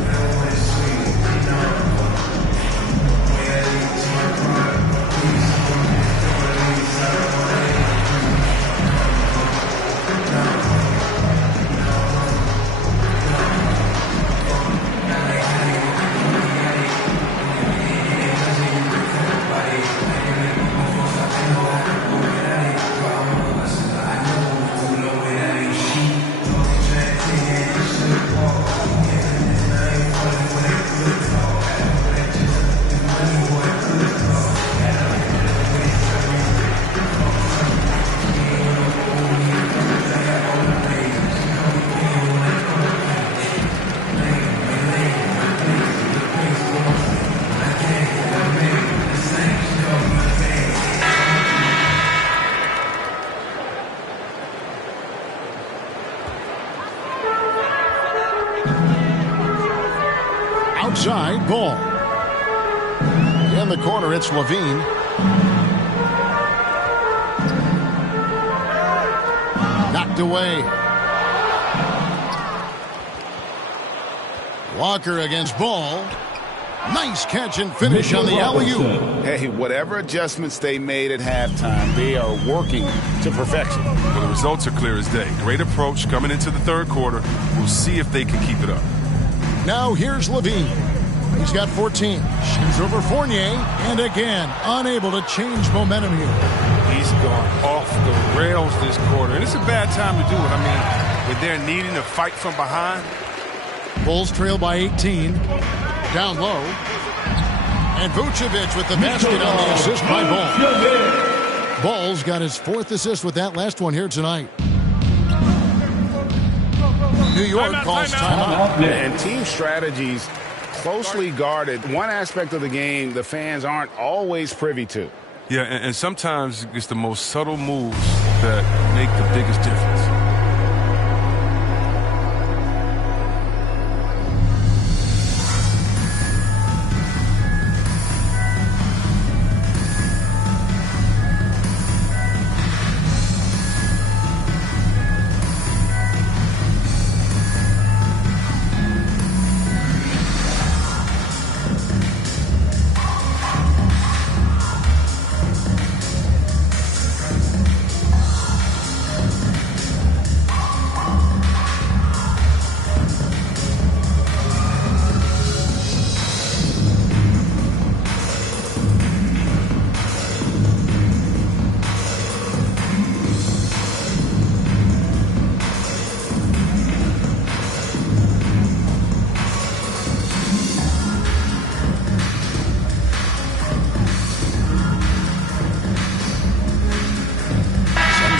Outside ball. In the corner, it's Levine. Knocked away. Walker against Ball. Nice catch and finish on the alley-oop. Hey, whatever adjustments they made at halftime, they are working to perfection. Well, the results are clear as day. Great approach coming into the third quarter. We'll see if they can keep it up. Now here's Levine. He's got 14. Shoots over Fournier, and again, unable to change momentum here. He's gone off the rails this quarter, and it's a bad time to do it. I mean, when they're needing to fight from behind. Bulls trail by 18. Down low. And Vucevic with the basket on the assist by Ball. Ball's got his 4th assist with that last one here tonight. New York calls timeout. And team strategies closely guarded. One aspect of the game the fans aren't always privy to. Yeah, and sometimes it's the most subtle moves that make the biggest difference.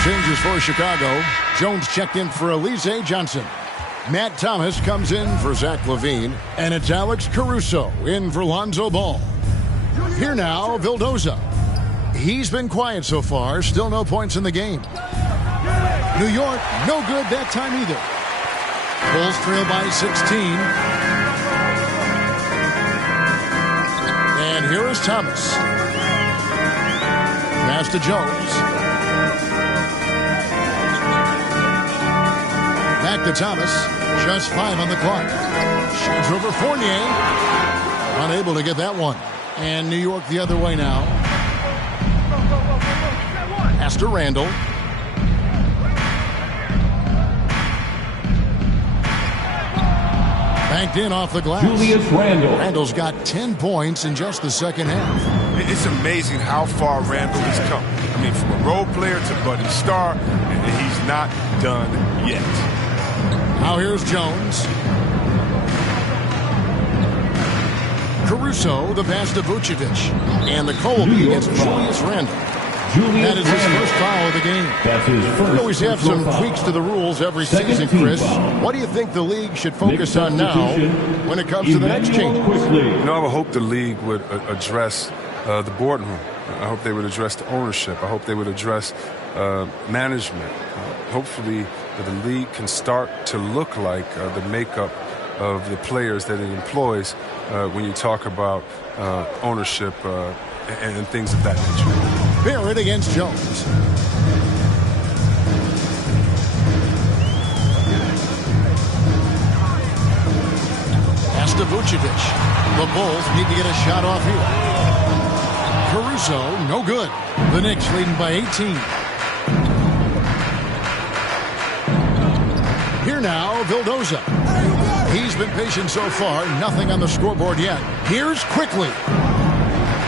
Changes for Chicago. Jones checked in for Alize Johnson. Matt Thomas comes in for Zach LaVine. And it's Alex Caruso in for Lonzo Ball. Here now, Vildoza. He's been quiet so far. Still no points in the game. New York, no good that time either. Bulls trail by 16. And here is Thomas. Pass to Jones. Back to Thomas. Just 5 on the clock. Shoots over Fournier. Unable to get that one. And New York the other way now. Pass to Randall. Banked in off the glass. Julius Randle. Randall's got 10 points in just the second half. It's amazing how far Randall has come. I mean, from a role player to budding star, and he's not done yet. Now here's Jones. Caruso, the pass to Vucevic. And the call will be against Julius Randle. That is his first foul of the game. That's his first. We always have some tweaks to the rules every season, Chris. What do you think the league should focus on now when it comes to the next change? You know, I would hope the league would address the boardroom. I hope they would address the ownership. I hope they would address management. Hopefully, the league can start to look like the makeup of the players that it employs when you talk about ownership and things of that nature. Barrett against Jones. Pass to Vucevic. The Bulls need to get a shot off here. Caruso, no good. The Knicks leading by 18. Here now, Vildoza. He's been patient so far. Nothing on the scoreboard yet. Here's quickly.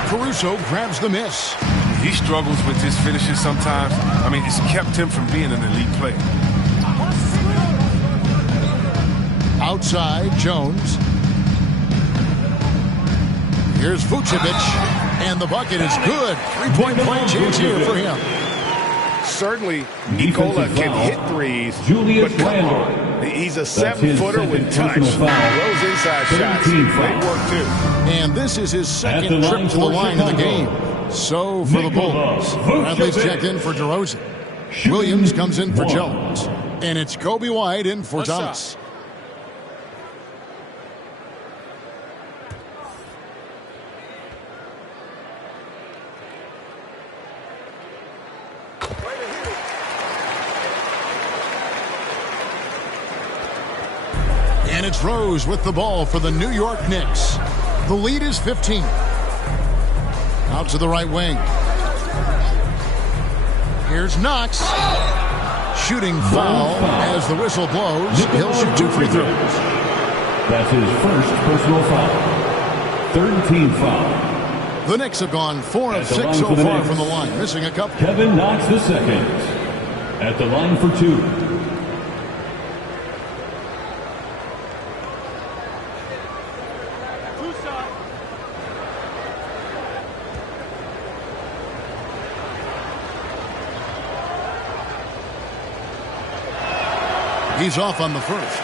Caruso grabs the miss. He struggles with his finishes sometimes. I mean, it's kept him from being an elite player. Outside, Jones. Here's Vucevic. And the bucket is good. 3-point play chance here for him. Certainly, Nikola can hit threes, but come on. He's a 7-footer with touch. Those inside shots, they work too. And this is his second trip to the line of the game. So for the Bulls, Bradley's checked in for DeRozan. Williams comes in for Jones. And it's Kobe White in for Thomas. And it's Rose with the ball for the New York Knicks. The lead is 15. Out to the right wing. Here's Knox. Shooting foul as the whistle blows. He'll shoot 2 free throws. That's his first personal foul. Third team foul. The Knicks have gone 4 of 6 so far from the line, missing a couple. Kevin Knox II at the line for 2. He's off on the first.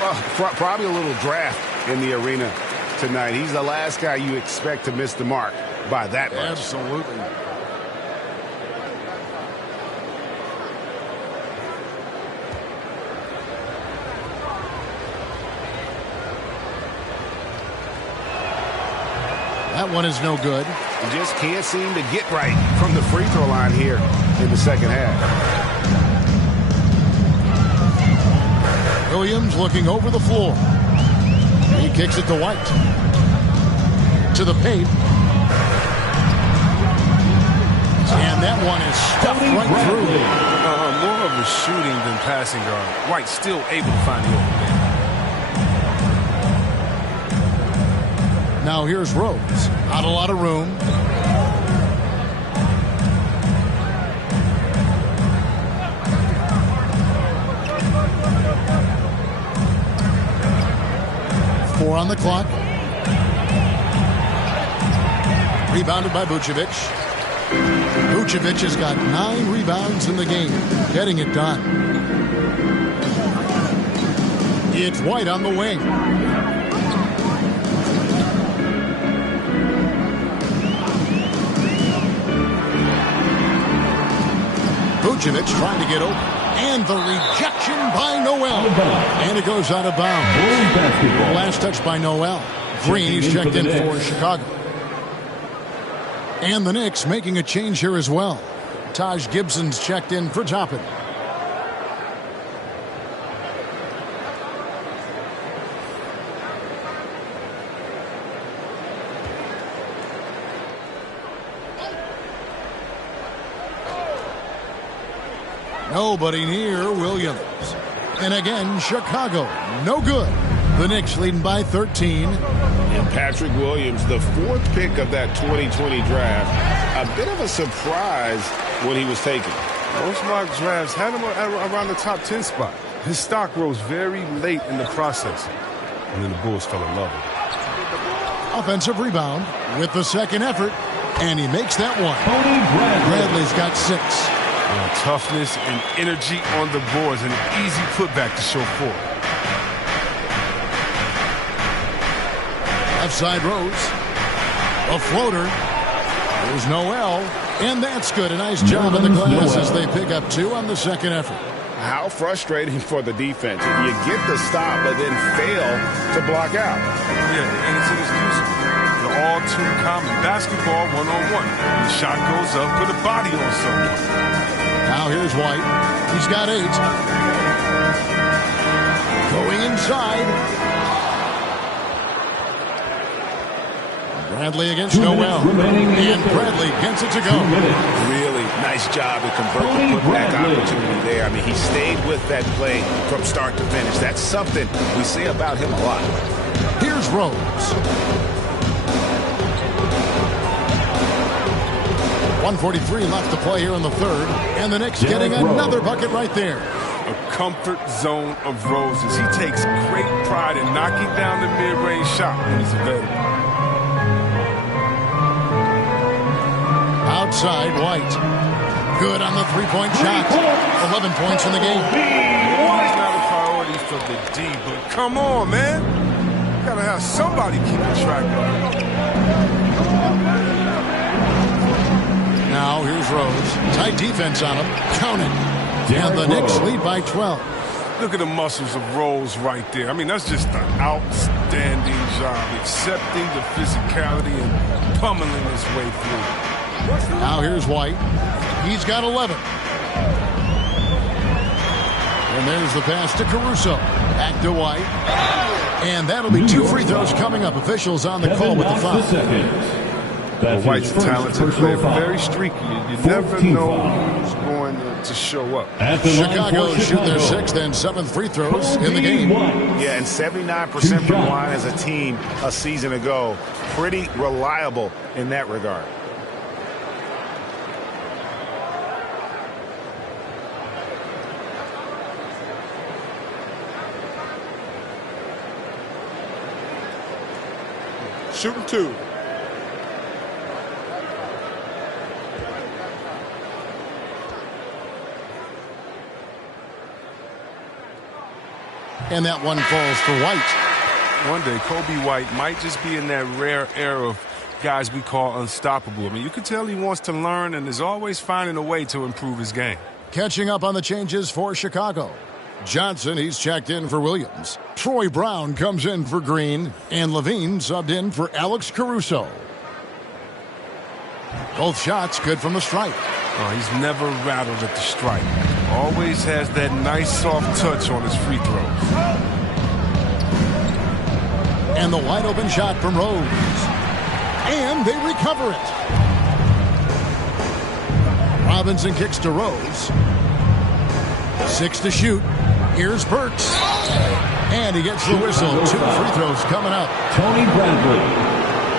Well, probably a little draft in the arena tonight. He's the last guy you expect to miss the mark by that much. Absolutely. That one is no good. He just can't seem to get right from the free throw line here in the second half. Williams looking over the floor. He kicks it to White. To the paint. And that one is stuffed right through. More of a shooting than passing guard. White still able to find the open man. Now here's Rose. Not a lot of room. Four on the clock. Rebounded by Vucevic. Vucevic has got 9 rebounds in the game. Getting it done. It's White on the wing. Vucevic trying to get open. And the rejection by Noel. And it goes out of bounds. Last touch by Noel. Green, he's checked in for Chicago. And the Knicks making a change here as well. Taj Gibson's checked in for Toppin. Nobody near Williams. And again, Chicago, no good. The Knicks leading by 13. And Patrick Williams, the 4th pick of that 2020 draft, a bit of a surprise when he was taken. Most mock drafts had him around the top 10 spot. His stock rose very late in the process. And then the Bulls fell in love with him. Offensive rebound with the second effort. And he makes that one. Bradley's got 6. Toughness and energy on the boards, and an easy putback to show for it. Left side Rose. A floater. There's Noel. And that's good. A nice job in the glass as they pick up 2 on the second effort. How frustrating for the defense. You get the stop, but then fail to block out. Yeah, and it's inexcusable. They're all too common. Basketball one-on-one. The shot goes up, put a body on someone. Now here's White. He's got 8. Going inside. Bradley against Noel. And Bradley gets it to go. Really nice job to convert the putback opportunity there. I mean, he stayed with that play from start to finish. That's something we say about him a lot. Here's Rose. 1:43 left to play here in the third. And the Knicks getting another bucket right there. A comfort zone of Rose's. He takes great pride in knocking down the mid-range shot when he's available. Outside, White. Good on the three-point shot. 11 points in the game. It's not a priority for the D, but come on, man. You gotta have somebody keeping track of it. Now here's Rose. Tight defense on him. Count it. And the Knicks lead by 12. Look at the muscles of Rose right there. I mean, that's just an outstanding job. Accepting the physicality and pummeling his way through. Now here's White. He's got 11. And there's the pass to Caruso. Back to White. And that'll be 2 free throws coming up. Officials on the call with the foul. Well, White's a talented player, very streaky. You never know who's going to show up. Chicago shoot their 6th and 7th free throws in the game. Yeah, and 79% from the line as a team a season ago. Pretty reliable in that regard. Shooting 2. And that one falls for White. One day, Kobe White might just be in that rare era of guys we call unstoppable. I mean, you can tell he wants to learn and is always finding a way to improve his game. Catching up on the changes for Chicago. Johnson, he's checked in for Williams. Troy Brown comes in for Green. And Levine subbed in for Alex Caruso. Both shots good from the stripe. Oh, he's never rattled at the stripe. Always has that nice soft touch on his free throws. And the wide open shot from Rose. And they recover it. Robinson kicks to Rose. 6 to shoot. Here's Burks. And he gets the whistle. 2 free throws coming up. Tony Bradley.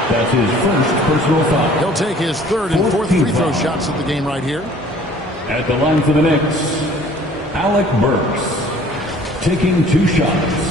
That's his first personal foul. He'll take his third and fourth free throw shots of the game right here. At the line for the Knicks, Alec Burks, taking 2 shots.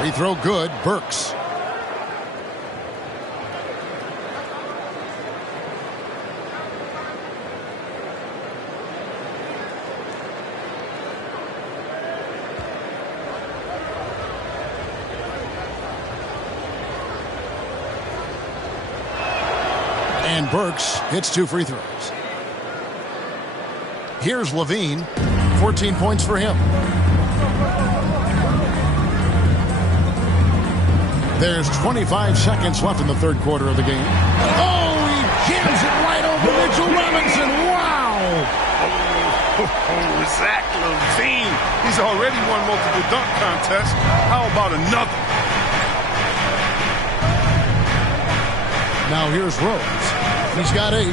Free throw good, Burks. And Burks hits 2 free throws. Here's Levine, 14 points for him. There's 25 seconds left in the third quarter of the game. Oh, he jams it right over Mitchell Robinson. Wow! Oh, Zach Levine. He's already won multiple dunk contests. How about another? Now here's Rose. He's got 8.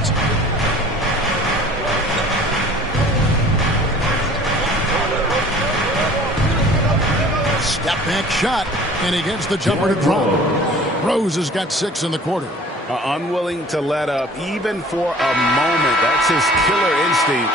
Step back shot. And he gets the jumper to drop. Rose has got 6 in the quarter. Unwilling to let up even for a moment. That's his killer instinct,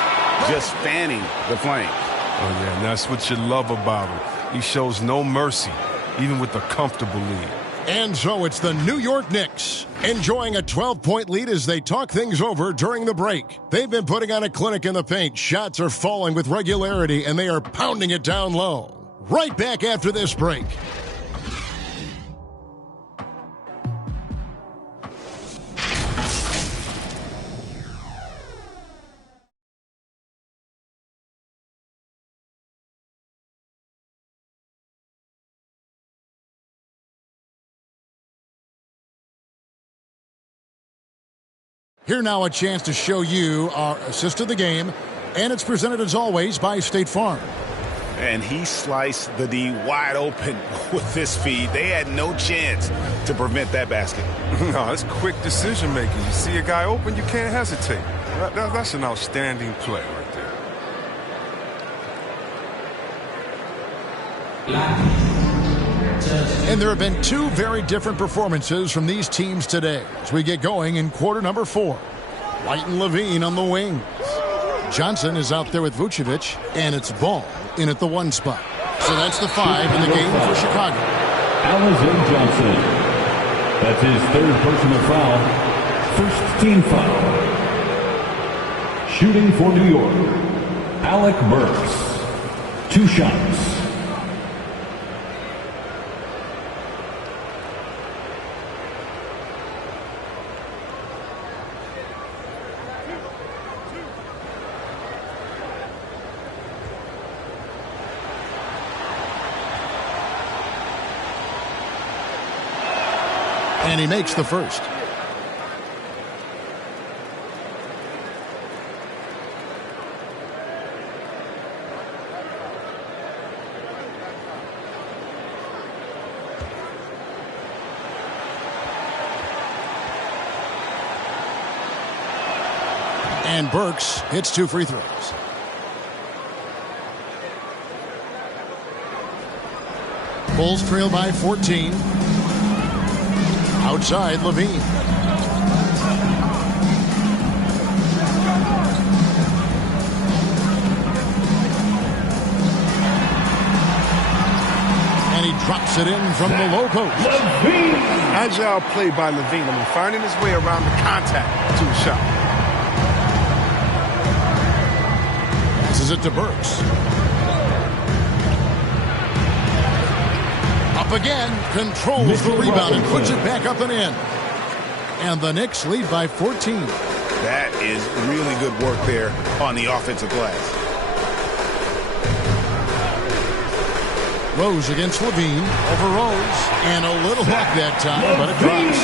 just fanning the flame. Oh, yeah, and that's what you love about him. He shows no mercy, even with a comfortable lead. And so it's the New York Knicks enjoying a 12-point lead as they talk things over during the break. They've been putting on a clinic in the paint. Shots are falling with regularity, and they are pounding it down low. Right back after this break. Here now a chance to show you our assist of the game, and it's presented as always by State Farm. And he sliced the D wide open with this feed. They had no chance to prevent that basket. No, it's quick decision making. You see a guy open, you can't hesitate. That's an outstanding play right there. And there have been 2 very different performances from these teams today as we get going in quarter number 4. White and Levine on the wings. Johnson is out there with Vucevic, and it's Ball in at the 1 spot. So that's the 5 in the game for Chicago. Alize Johnson. That's his 3rd personal foul. First team foul. Shooting for New York, Alec Burks. 2 shots. And he makes the first. And Burks hits 2 free throws. Bulls trail by 14. Outside, Levine. Drops it in from the low post. Agile play by Levine. I mean, finding his way around the contact to a shot. Passes it to Burks. Up again. Controls the rebound and puts it back up and in. And the Knicks lead by 14. That is really good work there on the offensive glass. Rose against Levine, over Rose, and a little luck that time, but it drops.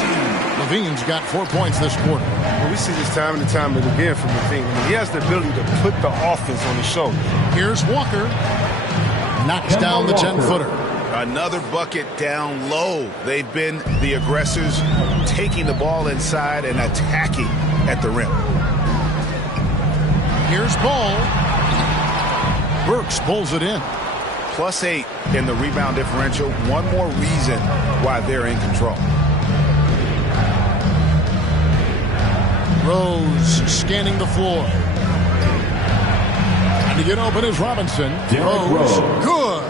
Levine's got 4 points this quarter. Well, we see this time and time and again from Levine. I mean, he has the ability to put the offense on his shoulders. Here's Walker. Knocks down the 10-footer. Another bucket down low. They've been the aggressors, taking the ball inside and attacking at the rim. Here's Ball. Burks pulls it in. +8 in the rebound differential. One more reason why they're in control. Rose scanning the floor. And to get open is Robinson. Rose, good.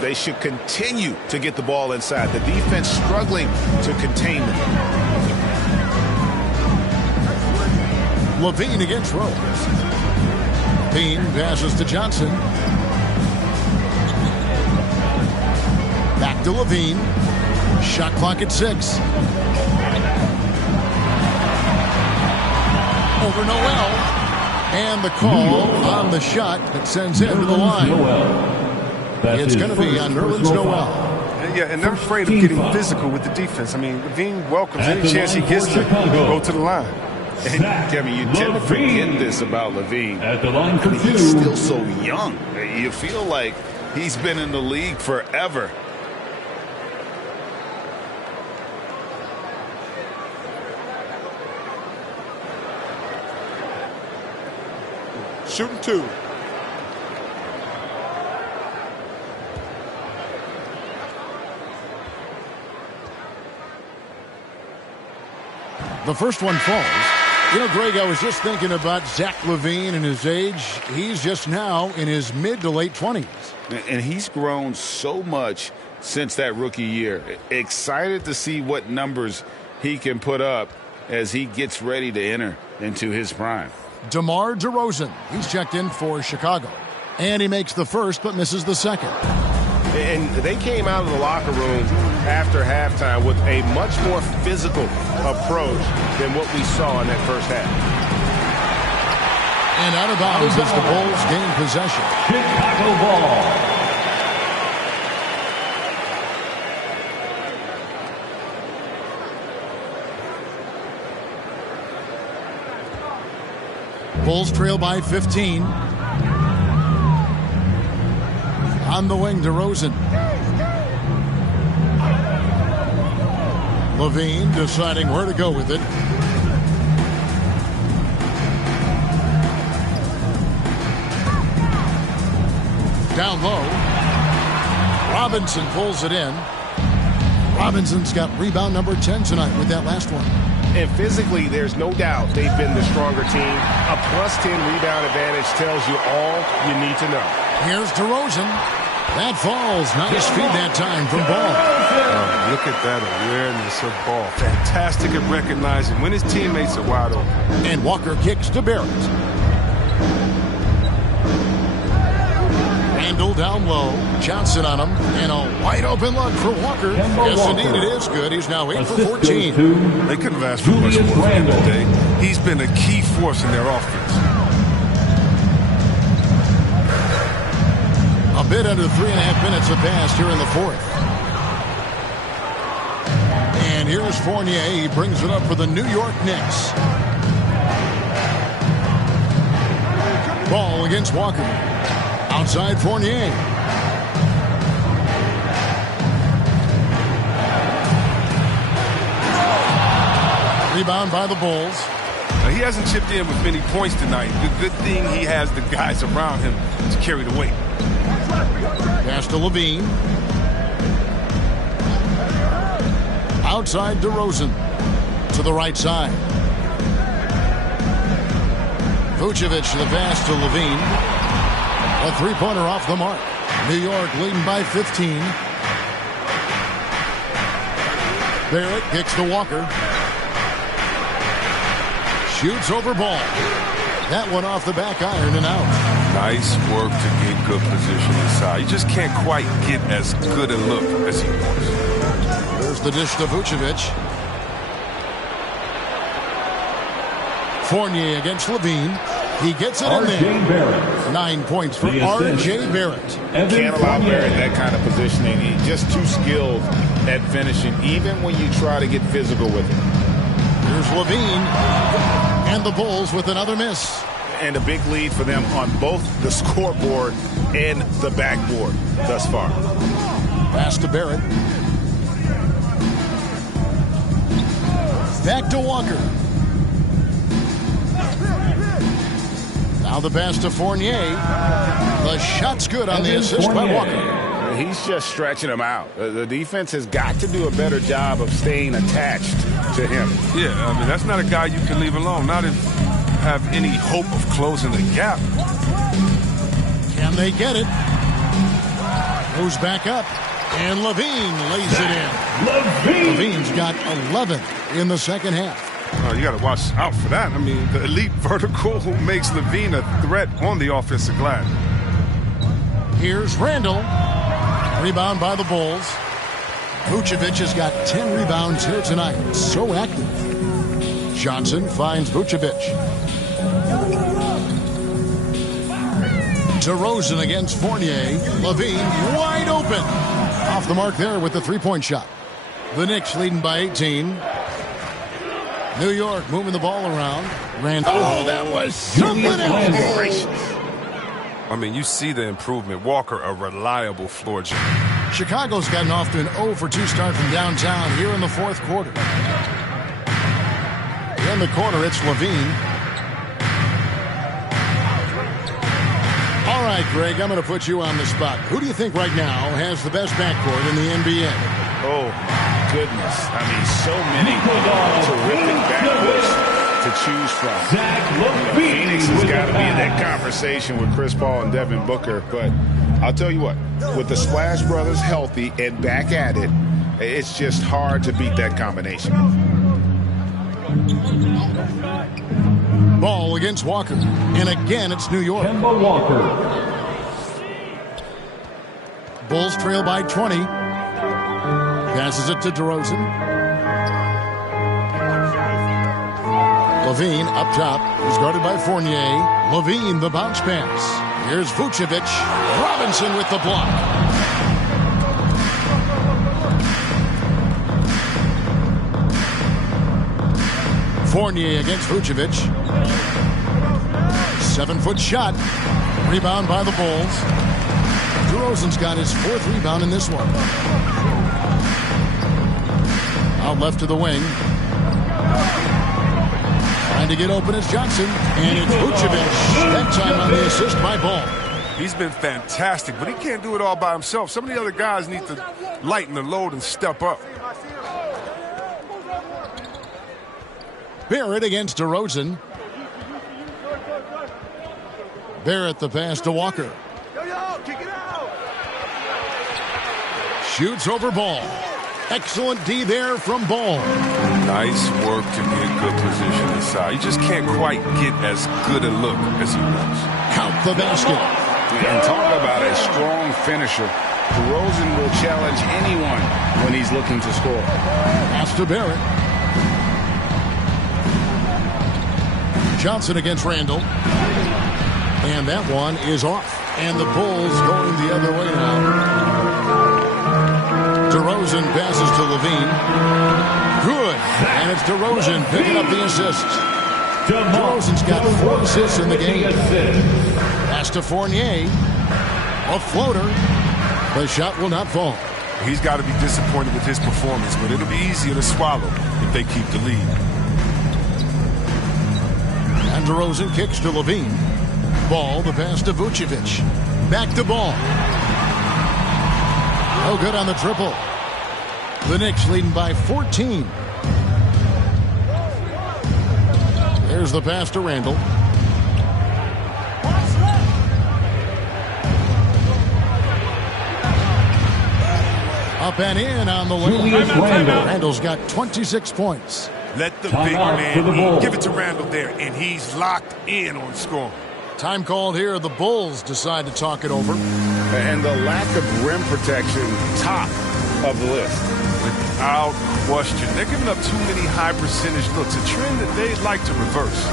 They should continue to get the ball inside. The defense struggling to contain them. Levine against Rose. Levine passes to Johnson. Back to Levine. Shot clock at 6. Over Noel. And the call on the shot that sends him to the line. It's going to be on Nerlens Noel. Yeah, and they're afraid of getting physical with the defense. I mean, Levine welcomes any chance he gets to go to the line. And, Kevin, you tend to forget this about Levine. At the line for 2. He's still so young. You feel like he's been in the league forever. Shooting 2. The first one falls. You know, Greg, I was just thinking about Zach LaVine and his age. He's just now in his mid to late 20s. And he's grown so much since that rookie year. Excited to see what numbers he can put up as he gets ready to enter into his prime. DeMar DeRozan. He's checked in for Chicago. And he makes the first but misses the second. And they came out of the locker room after halftime with a much more physical approach than what we saw in that first half. And out of bounds as the Bulls gain possession. Chicago ball. Bulls trail by 15. On the wing, DeRozan. LaVine deciding where to go with it. Down low. Robinson pulls it in. Robinson's got rebound number 10 tonight with that last one. And physically, there's no doubt they've been the stronger team. A +10 rebound advantage tells you all you need to know. Here's DeRozan. That falls. Nice feed that time from Ball. Look at that awareness of Ball. Fantastic at recognizing when his teammates are wide open. And Walker kicks to Barrett. Randall down low. Johnson on him. And a wide open look for Walker. Yes, indeed, it is good. He's now 8 for 14. They couldn't have asked for much more from him today. He's been a key force in their offense. A bit under 3.5 minutes have passed here in the fourth. And here's Fournier. He brings it up for the New York Knicks. Ball against Walker. Outside Fournier. Rebound by the Bulls. He hasn't chipped in with many points tonight. The good thing he has the guys around him to carry the weight. Pass to Levine. Outside DeRozan. To the right side. Vucevic the pass to Levine. A three-pointer off the mark. New York leading by 15. Barrett kicks to Walker. Shoots over Ball. That one off the back iron and out. Nice work to get good position inside. You just can't quite get as good a look as he wants. There's the dish to Vucevic. Fournier against Levine. He gets it in there. 9 points for R.J. Barrett. Can't allow Barrett that kind of positioning. He's just too skilled at finishing, even when you try to get physical with him. Here's Levine. And the Bulls with another miss. And a big lead for them on both the scoreboard and the backboard thus far. Pass to Barrett. Back to Walker. Now the pass to Fournier. The shot's good on the assist by Walker. He's just stretching him out. The defense has got to do a better job of staying attached to him. Yeah, I mean, that's not a guy you can leave alone. Not if you have any hope of closing the gap. Can they get it? Moves back up. And Levine lays it in. Levine's got 11 in the second half. You got to watch out for that. I mean, the elite vertical who makes Levine a threat on the offensive glass. Here's Randall. Rebound by the Bulls. Vucevic has got 10 rebounds here tonight. So active. Johnson finds Vucevic. DeRozan against Fournier. Levine wide open. Off the mark there with the three-point shot. The Knicks leading by 18. New York moving the ball around. Randall. Oh, that was something else. I mean, you see the improvement. Walker, a reliable floor general. Chicago's gotten off to an 0 for 2 start from downtown here in the fourth quarter. In the corner, it's Levine. All right, Greg, I'm going to put you on the spot. Who do you think right now has the best backcourt in the NBA? Oh, my goodness. I mean, so many terrific backcourts to choose from. Phoenix has got to be in that conversation with Chris Paul and Devin Booker. But I'll tell you what, with the Splash Brothers healthy and back at it, it's just hard to beat that combination. Ball against Walker. And again, it's New York. Kemba Walker. Bulls trail by 20. Passes it to DeRozan. Levine up top. He's guarded by Fournier. Levine, the bounce pass. Here's Vucevic. Robinson with the block. Fournier against Vucevic. 7-foot shot. Rebound by the Bulls. DeRozan's got his 4th rebound in this one. Out left to the wing. Trying to get open is Johnson. And it's Vucevic. That time on the assist by Ball. He's been fantastic, but he can't do it all by himself. Some of the other guys need to lighten the load and step up. Barrett against DeRozan. Barrett the pass to Walker. Shoots over Ball. Excellent D there from Ball. Nice work to get good position inside. You just can't quite get as good a look as he wants. Count the basket. And talk about a strong finisher. DeRozan will challenge anyone when he's looking to score. Pass to Barrett. Johnson against Randall. And that one is off. And the Bulls going the other way now. DeRozan passes to Levine. Good. And it's DeRozan picking up the assist. DeRozan's got 4 assists in the game. Pass to Fournier. A floater. The shot will not fall. He's got to be disappointed with his performance, but it'll be easier to swallow if they keep the lead. And DeRozan kicks to Levine. Ball, the pass to Vucevic. Back to Ball. No good on the triple. The Knicks leading by 14. There's the pass to Randall. Up and in on the way. Randall's got 26 points. Let the big man give it to Randall there, and he's locked in on scoring. Time called here. The Bulls decide to talk it over. And the lack of rim protection, top of the list. Without question. They're giving up too many high percentage looks, a trend that they'd like to reverse.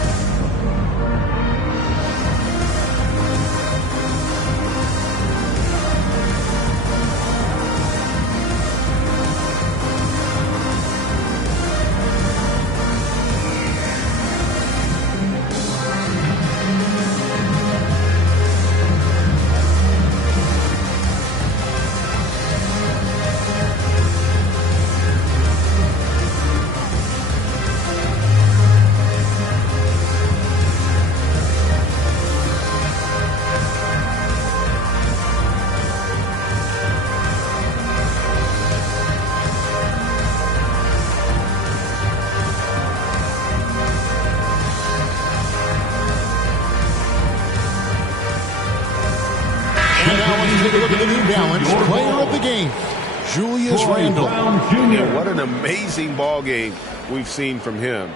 Player of the game, Julius Randle. Yeah, what an amazing ball game we've seen from him.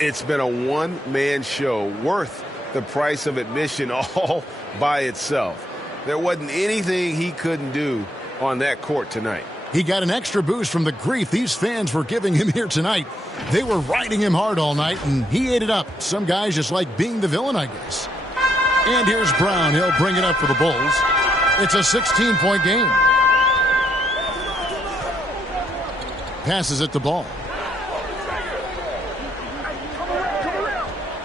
It's been a one-man show worth the price of admission all by itself. There wasn't anything he couldn't do on that court tonight. He got an extra boost from the grief these fans were giving him here tonight. They were riding him hard all night, and he ate it up. Some guys just like being the villain, I guess. And here's Brown. He'll bring it up for the Bulls. It's a 16-point game. Passes it to Ball.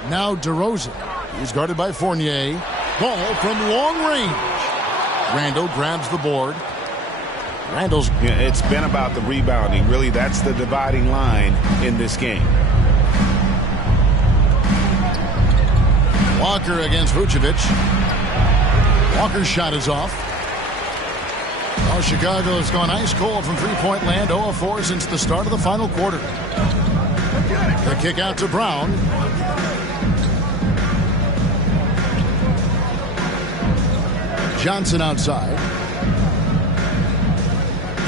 Now DeRozan. He's guarded by Fournier. Ball from long range. Randall grabs the board. Randall's... Yeah, it's been about the rebounding. Really, that's the dividing line in this game. Walker against Vucevic. Walker's shot is off. Oh, Chicago has gone ice cold from three-point land, 0-4 since the start of the final quarter. The kick out to Brown. Johnson outside.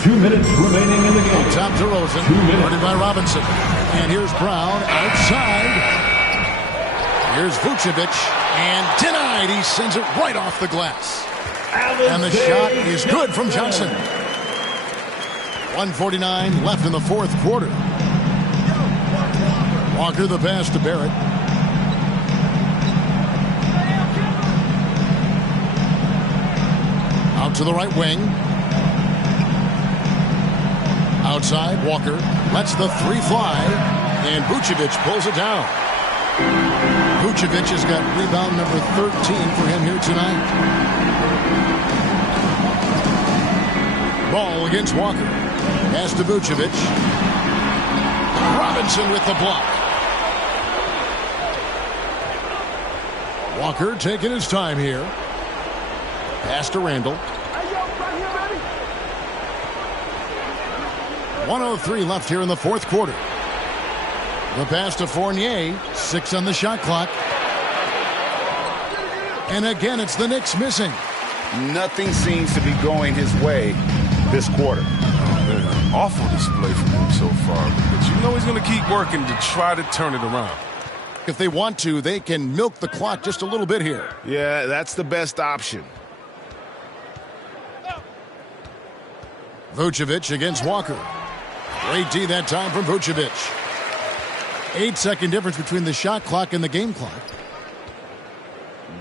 2 minutes remaining in the game. On top DeRozan, guarded by Robinson. And here's Brown outside. Here's Vucevic, and denied. He sends it right off the glass. And the shot is good from Johnson. 1:49 left in the fourth quarter. Walker the pass to Barrett. Out to the right wing. Outside, Walker lets the three fly, and Vucevic pulls it down. Vucevic has got rebound number 13 for him here tonight. Ball against Walker. Pass to Vucevic. Robinson with the block. Walker taking his time here. Pass to Randall. 1:03 left here in the fourth quarter. The pass to Fournier. 6 on the shot clock. And again, it's the Knicks missing. Nothing seems to be going his way this quarter. Awful display from him so far. But you know he's going to keep working to try to turn it around. If they want to, they can milk the clock just a little bit here. Yeah, that's the best option. Vucevic against Walker. Great D that time from Vucevic. 8-second difference between the shot clock and the game clock.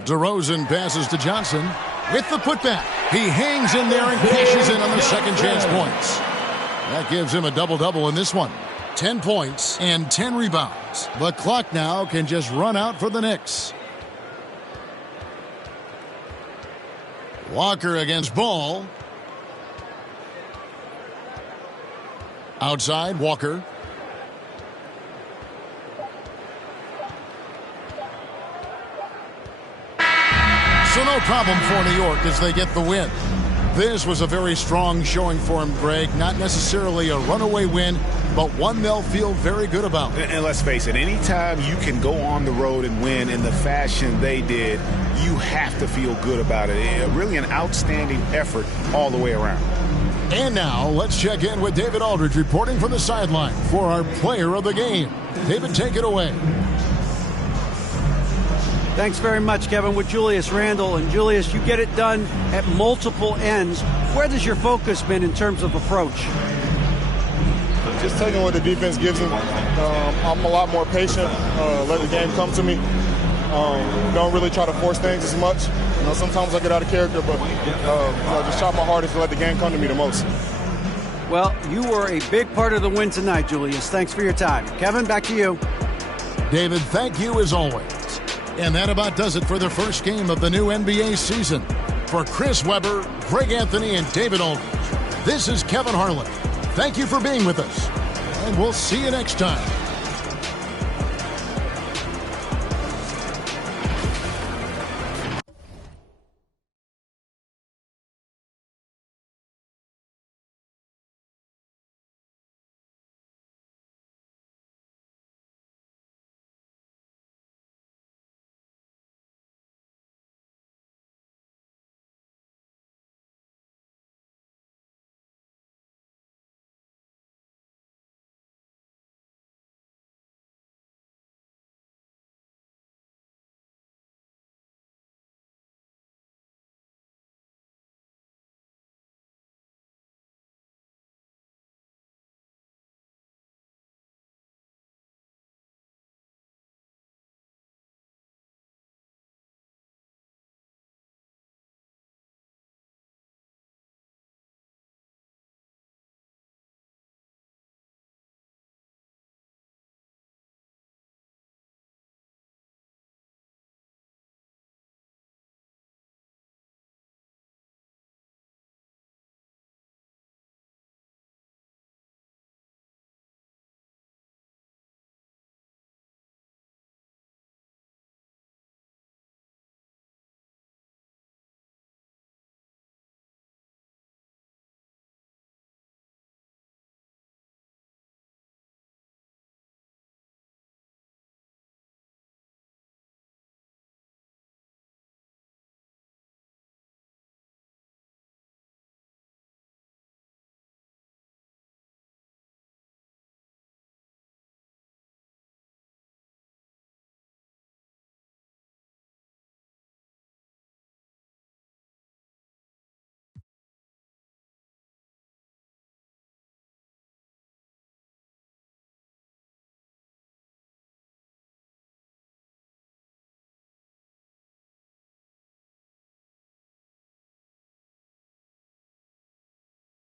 DeRozan passes to Johnson with the putback. He hangs in there and cashes in on the second chance points. That gives him a double-double in this one. 10 points and 10 rebounds. The clock now can just run out for the Knicks. Walker against Ball. Outside, Walker. So no problem for New York as they get the win. This was a very strong showing for him, Greg. Not necessarily a runaway win, but one they'll feel very good about. And let's face it, anytime you can go on the road and win in the fashion they did, you have to feel good about it. Really an outstanding effort all the way around. And now, let's check in with David Aldridge reporting from the sideline for our player of the game. David, take it away. Thanks very much, Kevin, with Julius Randle. And Julius, you get it done at multiple ends. Where has your focus been in terms of approach? Just taking what the defense gives me. I'm a lot more patient, let the game come to me. Don't really try to force things as much. Sometimes I get out of character, but just try my hardest to let the game come to me the most. Well, you were a big part of the win tonight, Julius. Thanks for your time. Kevin, back to you. David, thank you as always. And that about does it for the first game of the new NBA season. For Chris Webber, Greg Anthony, and David Aldridge, this is Kevin Harlan. Thank you for being with us, and we'll see you next time.